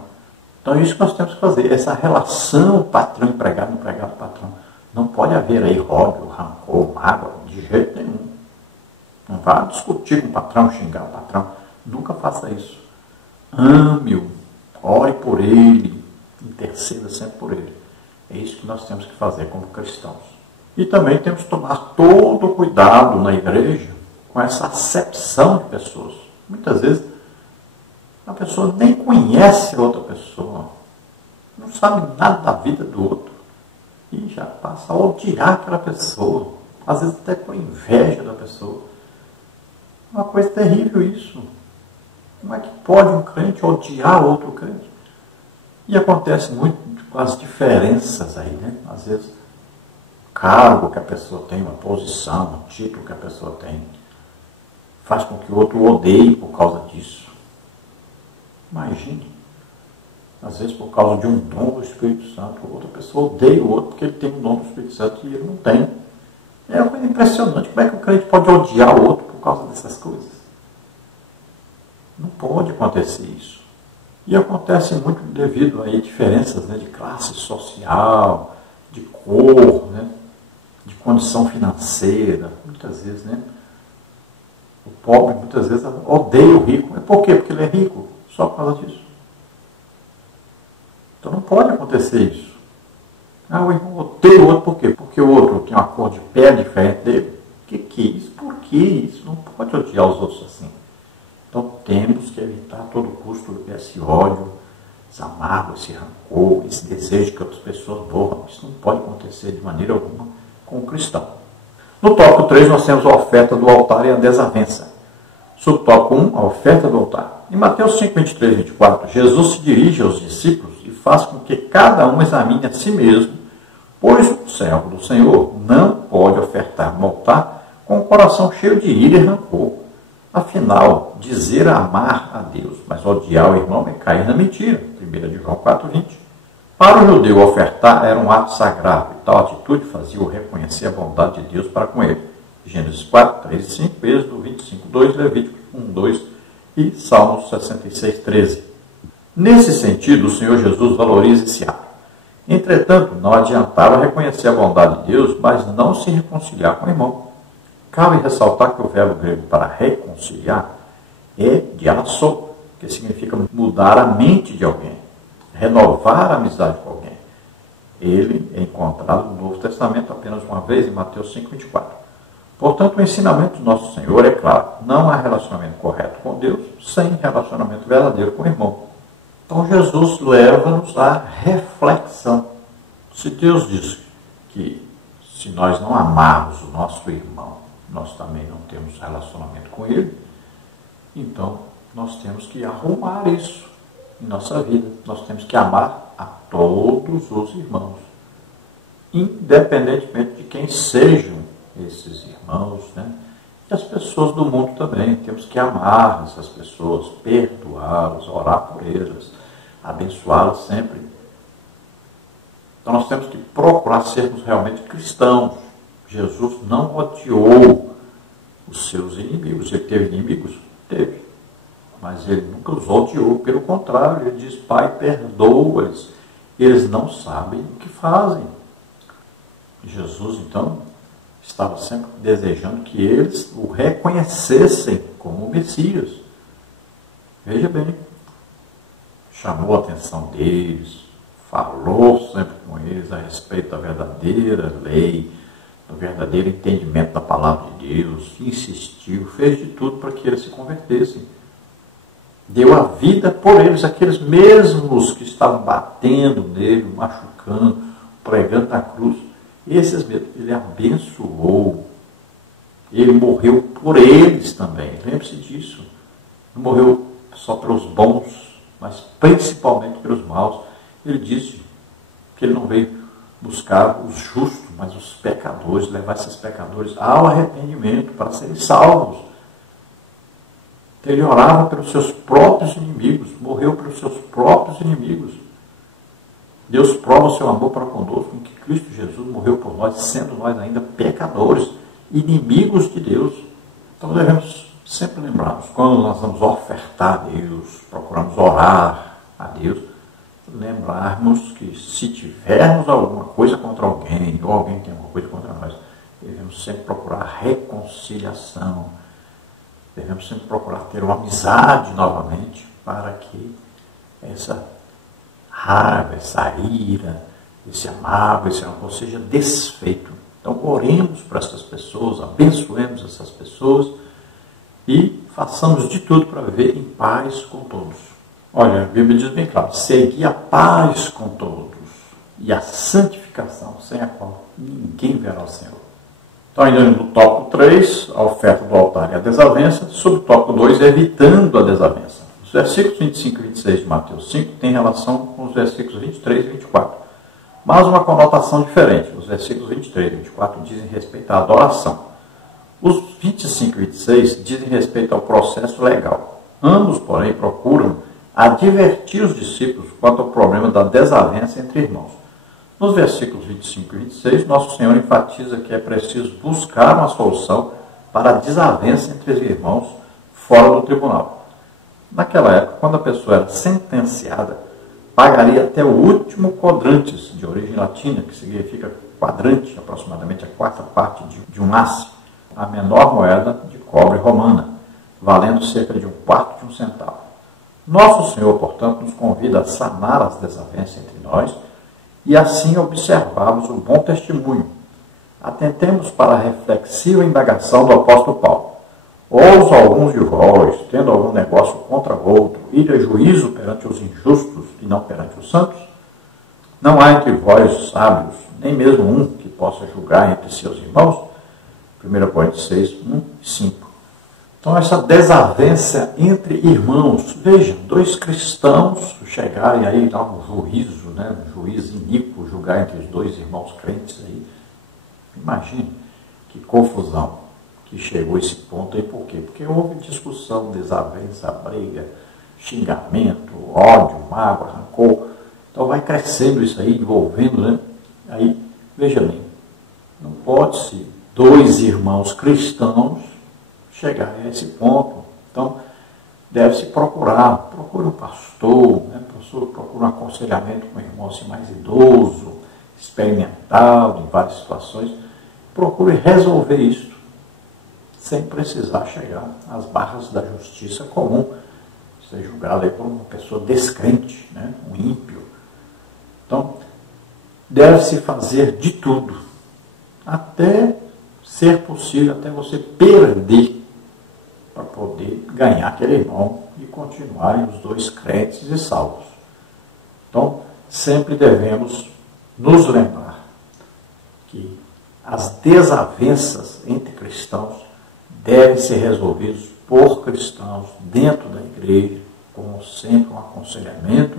Então é isso que nós temos que fazer, essa relação patrão-empregado, empregado-patrão. Não pode haver aí ódio, rancor, mágoa, de jeito nenhum. Não vá discutir com o patrão, xingar o patrão. Nunca faça isso. Ame-o, ore por ele, interceda sempre por ele. É isso que nós temos que fazer como cristãos. E também temos que tomar todo o cuidado na igreja com essa acepção de pessoas. Muitas vezes a pessoa nem conhece a outra pessoa, não sabe nada da vida do outro e já passa a odiar aquela pessoa, às vezes até com inveja da pessoa. É uma coisa terrível isso. Como é que pode um crente odiar outro crente? E acontece muito com as diferenças aí, né? Às vezes o cargo que a pessoa tem, uma posição, um título que a pessoa tem, faz com que o outro o odeie por causa disso. Imagine, às vezes por causa de um dom do Espírito Santo, outra pessoa odeia o outro porque ele tem um dom do Espírito Santo e ele não tem. É uma coisa impressionante. Como é que o crente pode odiar o outro por causa dessas coisas? Não pode acontecer isso. E acontece muito devido a diferenças, né, de classe social, de cor, né, de condição financeira. Muitas vezes, né, o pobre muitas vezes odeia o rico. Mas por quê? Porque ele é rico. Só por causa disso. Então não pode acontecer isso. Ah, o irmão odeia o outro por quê? Porque o outro tem uma cor de pele diferente dele. Que é isso? Por que isso? Não pode odiar os outros assim. Então temos que evitar a todo custo esse ódio, essa mágoa, esse rancor, esse desejo que outras pessoas morram. Isso não pode acontecer de maneira alguma com o cristão. No tópico 3 nós temos a oferta do altar e a desavença. Subtópico 1, a oferta do altar. Em Mateus 5, 23 e 24, Jesus se dirige aos discípulos e faz com que cada um examine a si mesmo, pois o servo do Senhor não pode ofertar no altar com o coração cheio de ira e rancor. Afinal, dizer amar a Deus, mas odiar o irmão é cair na mentira. 1 João 4,20. Para o judeu, ofertar era um ato sagrado, e tal atitude fazia-o reconhecer a bondade de Deus para com ele. Gênesis 4, 3 e 5, Êxodo 25, 2, Levítico 1, 2 e Salmos 66, 13. Nesse sentido, o Senhor Jesus valoriza esse ato. Entretanto, não adiantava reconhecer a bondade de Deus, mas não se reconciliar com o irmão. Cabe ressaltar que o verbo grego para reconciliar é diasso, que significa mudar a mente de alguém, renovar a amizade com alguém. Ele é encontrado no Novo Testamento apenas uma vez, em Mateus 5, 24. Portanto, o ensinamento do nosso Senhor é claro, não há relacionamento correto com Deus sem relacionamento verdadeiro com o irmão. Então Jesus leva-nos à reflexão. Se Deus diz que se nós não amarmos o nosso irmão, nós também não temos relacionamento com ele, então nós temos que arrumar isso em nossa vida. Nós temos que amar a todos os irmãos, independentemente de quem sejam esses irmãos, né? E as pessoas do mundo também. Temos que amar essas pessoas, perdoá-las, orar por elas, abençoá-las sempre. Então nós temos que procurar sermos realmente cristãos. Jesus não odiou os seus inimigos. Ele teve inimigos? Teve. Mas ele nunca os odiou. Pelo contrário, ele diz: Pai, perdoa-os. Eles não sabem o que fazem. Jesus, então, estava sempre desejando que eles o reconhecessem como o Messias. Veja bem, chamou a atenção deles, falou sempre com eles a respeito da verdadeira lei, do verdadeiro entendimento da palavra de Deus, insistiu, fez de tudo para que eles se convertessem. Deu a vida por eles, aqueles mesmos que estavam batendo nele, machucando, pregando na cruz. Esses mesmos, ele abençoou. Ele morreu por eles também. Lembre-se disso. Não morreu só pelos bons, mas principalmente pelos maus. Ele disse que ele não veio buscar os justos, mas os pecadores, levar esses pecadores ao arrependimento para serem salvos. Ele orava pelos seus próprios inimigos, morreu pelos seus próprios inimigos. Deus prova o seu amor para conosco em que Cristo Jesus morreu por nós, sendo nós ainda pecadores, inimigos de Deus. Então devemos sempre lembrarmos, quando nós vamos ofertar a Deus, procuramos orar a Deus, lembrarmos que se tivermos alguma coisa contra alguém, ou alguém tem alguma coisa contra nós, devemos sempre procurar reconciliação. Devemos sempre procurar ter uma amizade novamente para que essa raiva, essa ira, esse amargo, esse rancor seja desfeito. Então, oremos para essas pessoas, abençoemos essas pessoas e façamos de tudo para viver em paz com todos. Olha, a Bíblia diz bem claro, segui a paz com todos e a santificação, sem a qual ninguém verá o Senhor. Então, ainda no tópico 3, a oferta do altar e a desavença. Sobre o tópico 2, evitando a desavença. Os versículos 25 e 26 de Mateus 5 têm relação com os versículos 23 e 24. Mas uma conotação diferente. Os versículos 23 e 24 dizem respeito à adoração. Os 25 e 26 dizem respeito ao processo legal. Ambos, porém, procuram advertir os discípulos quanto ao problema da desavença entre irmãos. Nos versículos 25 e 26, Nosso Senhor enfatiza que é preciso buscar uma solução para a desavença entre os irmãos fora do tribunal. Naquela época, quando a pessoa era sentenciada, pagaria até o último quadrantes, de origem latina, que significa quadrante, aproximadamente a quarta parte de um asse, a menor moeda de cobre romana, valendo cerca de um quarto de um centavo. Nosso Senhor, portanto, nos convida a sanar as desavenças entre nós e assim observarmos o bom testemunho. Atentemos para a reflexiva indagação do apóstolo Paulo. Ouso alguns de vós, tendo algum negócio contra outro, ir a juízo perante os injustos e não perante os santos? Não há entre vós sábios, nem mesmo um que possa julgar entre seus irmãos? 1 Coríntios 6, 1 e 5. Então, essa desavença entre irmãos, veja, dois cristãos chegarem aí a um juízo, um juiz iníquo, julgar entre os dois irmãos crentes aí. Imagine que confusão que chegou a esse ponto aí. Por quê? Porque houve discussão, desavença, briga, xingamento, ódio, mágoa, rancor. Então vai crescendo isso aí, envolvendo, Aí, veja bem, não pode-se dois irmãos cristãos chegarem a esse ponto. Então, deve-se procure um pastor, procure um aconselhamento com um irmão assim, mais idoso, experimentado em várias situações. Procure resolver isso, sem precisar chegar às barras da justiça comum, ser julgado aí por uma pessoa descrente, um ímpio. Então, deve-se fazer de tudo, até ser possível, até você perder, para poder ganhar aquele irmão e continuarem os dois crentes e salvos. Então, sempre devemos nos lembrar que as desavenças entre cristãos devem ser resolvidas por cristãos dentro da igreja, com sempre um aconselhamento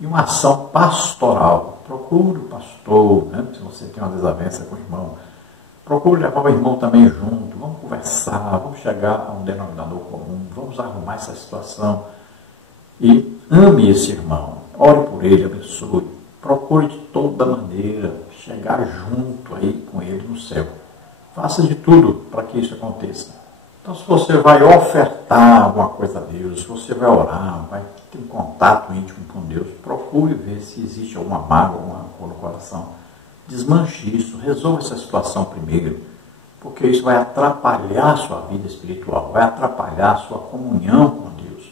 e uma ação pastoral. Procure o pastor, se você tem uma desavença com o irmão, procure levar o irmão também junto, vamos conversar, vamos chegar a um denominador comum, vamos arrumar essa situação e ame esse irmão, ore por ele, abençoe, procure de toda maneira chegar junto aí com ele no céu. Faça de tudo para que isso aconteça. Então, se você vai ofertar alguma coisa a Deus, se você vai orar, vai ter um contato íntimo com Deus, procure ver se existe alguma mágoa, alguma rancor no coração. Desmanche isso, resolva essa situação primeiro, porque isso vai atrapalhar a sua vida espiritual, vai atrapalhar a sua comunhão com Deus.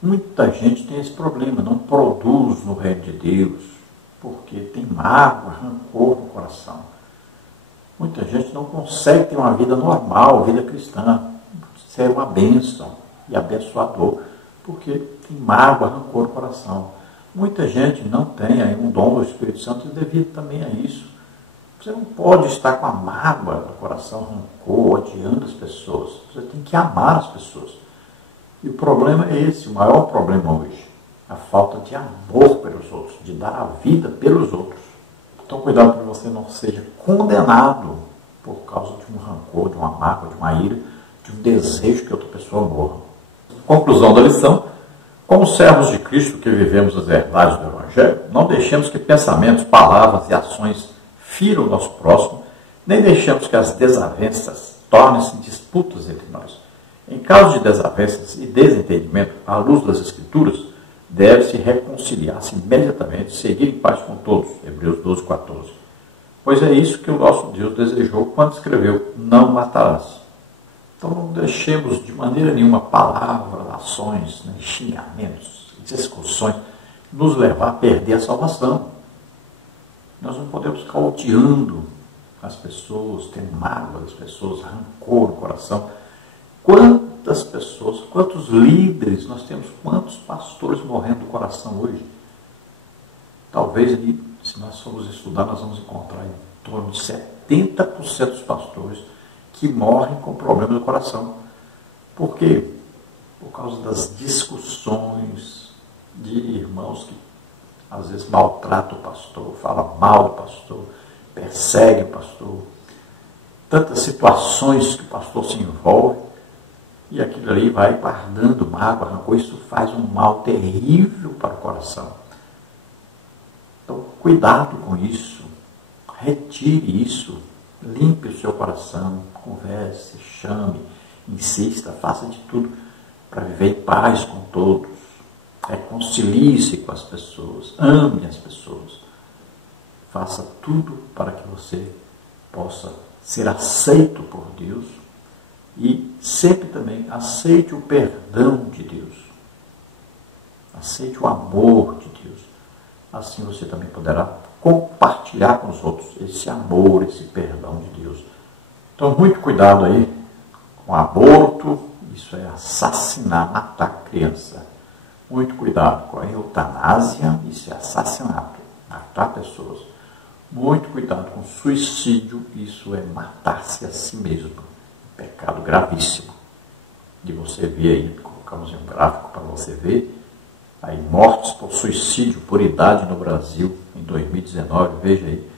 Muita gente tem esse problema, não produz no reino de Deus, porque tem mágoa, rancor no coração. Muita gente não consegue ter uma vida normal, vida cristã, ser uma bênção e abençoador, porque tem mágoa, rancor no coração. Muita gente não tem aí um dom do Espírito Santo devido também a isso. Você não pode estar com a mágoa no coração, rancor, odiando as pessoas. Você tem que amar as pessoas. E o problema é esse, o maior problema hoje. A falta de amor pelos outros, de dar a vida pelos outros. Então, cuidado para que você não seja condenado por causa de um rancor, de uma mágoa, de uma ira, de um desejo que outra pessoa morra. Conclusão da lição. Como servos de Cristo que vivemos as verdades do Evangelho, não deixemos que pensamentos, palavras e ações firam o nosso próximo, nem deixemos que as desavenças tornem-se disputas entre nós. Em caso de desavenças e desentendimento, à luz das Escrituras, deve-se reconciliar-se imediatamente, seguir em paz com todos. Hebreus 12, 14. Pois é isso que o nosso Deus desejou quando escreveu, não matarás. Então não deixemos de maneira nenhuma palavras, ações, xingamentos, discussões, nos levar a perder a salvação. Nós não podemos ficar odiando as pessoas, tendo mágoa das pessoas, rancor no coração. Quantas pessoas, quantos líderes nós temos, quantos pastores morrendo do coração hoje? Talvez, se nós formos estudar, nós vamos encontrar em torno de 70% dos pastores que morrem com problema do coração. Por quê? Por causa das discussões de irmãos que às vezes maltratam o pastor, falam mal do pastor, perseguem o pastor. Tantas situações que o pastor se envolve e aquilo ali vai guardando mágoa, rancor. Isso faz um mal terrível para o coração. Então, cuidado com isso. Retire isso. Limpe o seu coração. Converse, chame, insista, faça de tudo para viver em paz com todos. Reconcilie-se com as pessoas. Ame as pessoas. Faça tudo para que você possa ser aceito por Deus e sempre também aceite o perdão de Deus. Aceite o amor de Deus. Assim você também poderá compartilhar com os outros esse amor, esse perdão de Deus. Então, muito cuidado aí com aborto. Isso é assassinar, matar criança. Muito cuidado com a eutanásia. Isso é assassinato, matar pessoas. Muito cuidado com suicídio. Isso é matar-se a si mesmo. Pecado gravíssimo. De você ver aí, colocamos um gráfico para você ver, aí mortes por suicídio por idade no Brasil em 2019, veja aí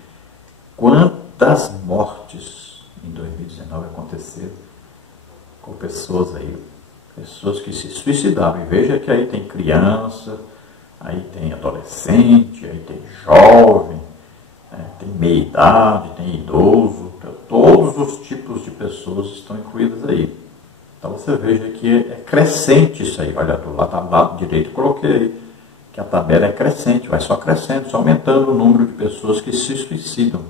quantas mortes em 2019 aconteceram com pessoas aí, pessoas que se suicidaram. E veja que aí tem criança, aí tem adolescente, aí tem jovem, tem meia idade, tem idoso, todos os tipos de pessoas estão incluídas aí. Então você veja que é crescente isso aí. Olha, do lado direito eu coloquei aí, que a tabela é crescente, vai só crescendo, só aumentando o número de pessoas que se suicidam.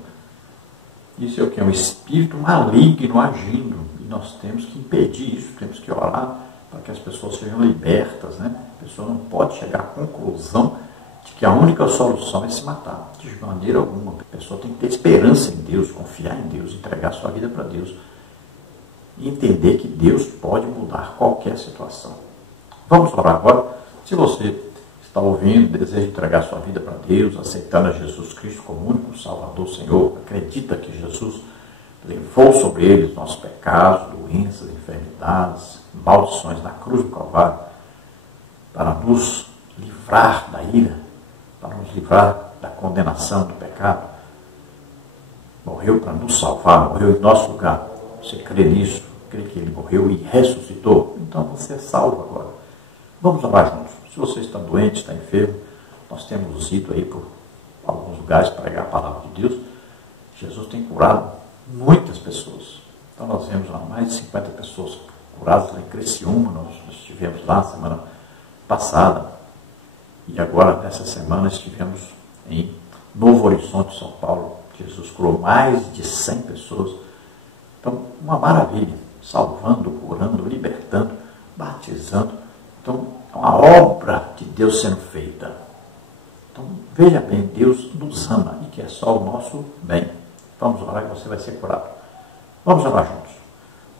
Isso é o que? É um espírito maligno agindo. E nós temos que impedir isso, temos que orar para que as pessoas sejam libertas. Né? A pessoa não pode chegar à conclusão de que a única solução é se matar. De maneira alguma. A pessoa tem que ter esperança em Deus, confiar em Deus, entregar sua vida para Deus. E entender que Deus pode mudar qualquer situação. Vamos orar agora. Se você está ouvindo, deseja entregar sua vida para Deus, aceitando a Jesus Cristo como único Salvador, Senhor, acredita que Jesus levou sobre ele os nossos pecados, doenças, enfermidades, maldições na cruz do Calvário, para nos livrar da ira, para nos livrar da condenação do pecado. Morreu para nos salvar, morreu em nosso lugar. Você crê nisso? Crê que ele morreu e ressuscitou? Então você é salvo agora. Vamos orar juntos. Se você está doente, está enfermo, nós temos ido aí por alguns lugares pregar a palavra de Deus. Jesus tem curado muitas pessoas. Então nós vemos lá mais de 50 pessoas curadas lá em Criciúma. Nós estivemos lá semana passada. E agora, nessa semana, estivemos em Novo Horizonte, São Paulo. Jesus curou mais de 100 pessoas. Então, uma maravilha. Salvando, curando, libertando, batizando. Então, é uma obra de Deus sendo feita. Então, veja bem, Deus nos ama e quer só o nosso bem. Vamos orar e você vai ser curado. Vamos orar juntos.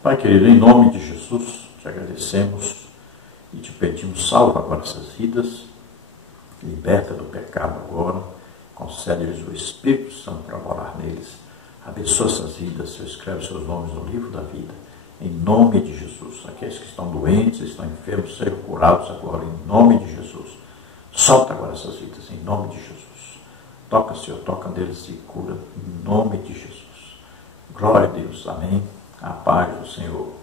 Pai querido, em nome de Jesus, te agradecemos e te pedimos, salva agora essas vidas, liberta do pecado agora, concede-lhes o Espírito Santo para morar neles, abençoa essas vidas, escreve seus nomes no livro da vida, em nome de Jesus. Aqueles que estão doentes, estão enfermos, sejam curados agora, em nome de Jesus. Solta agora essas vidas, em nome de Jesus. Toca, Senhor, toca neles e cura, em nome de Jesus. Glória a Deus, amém. A paz do Senhor.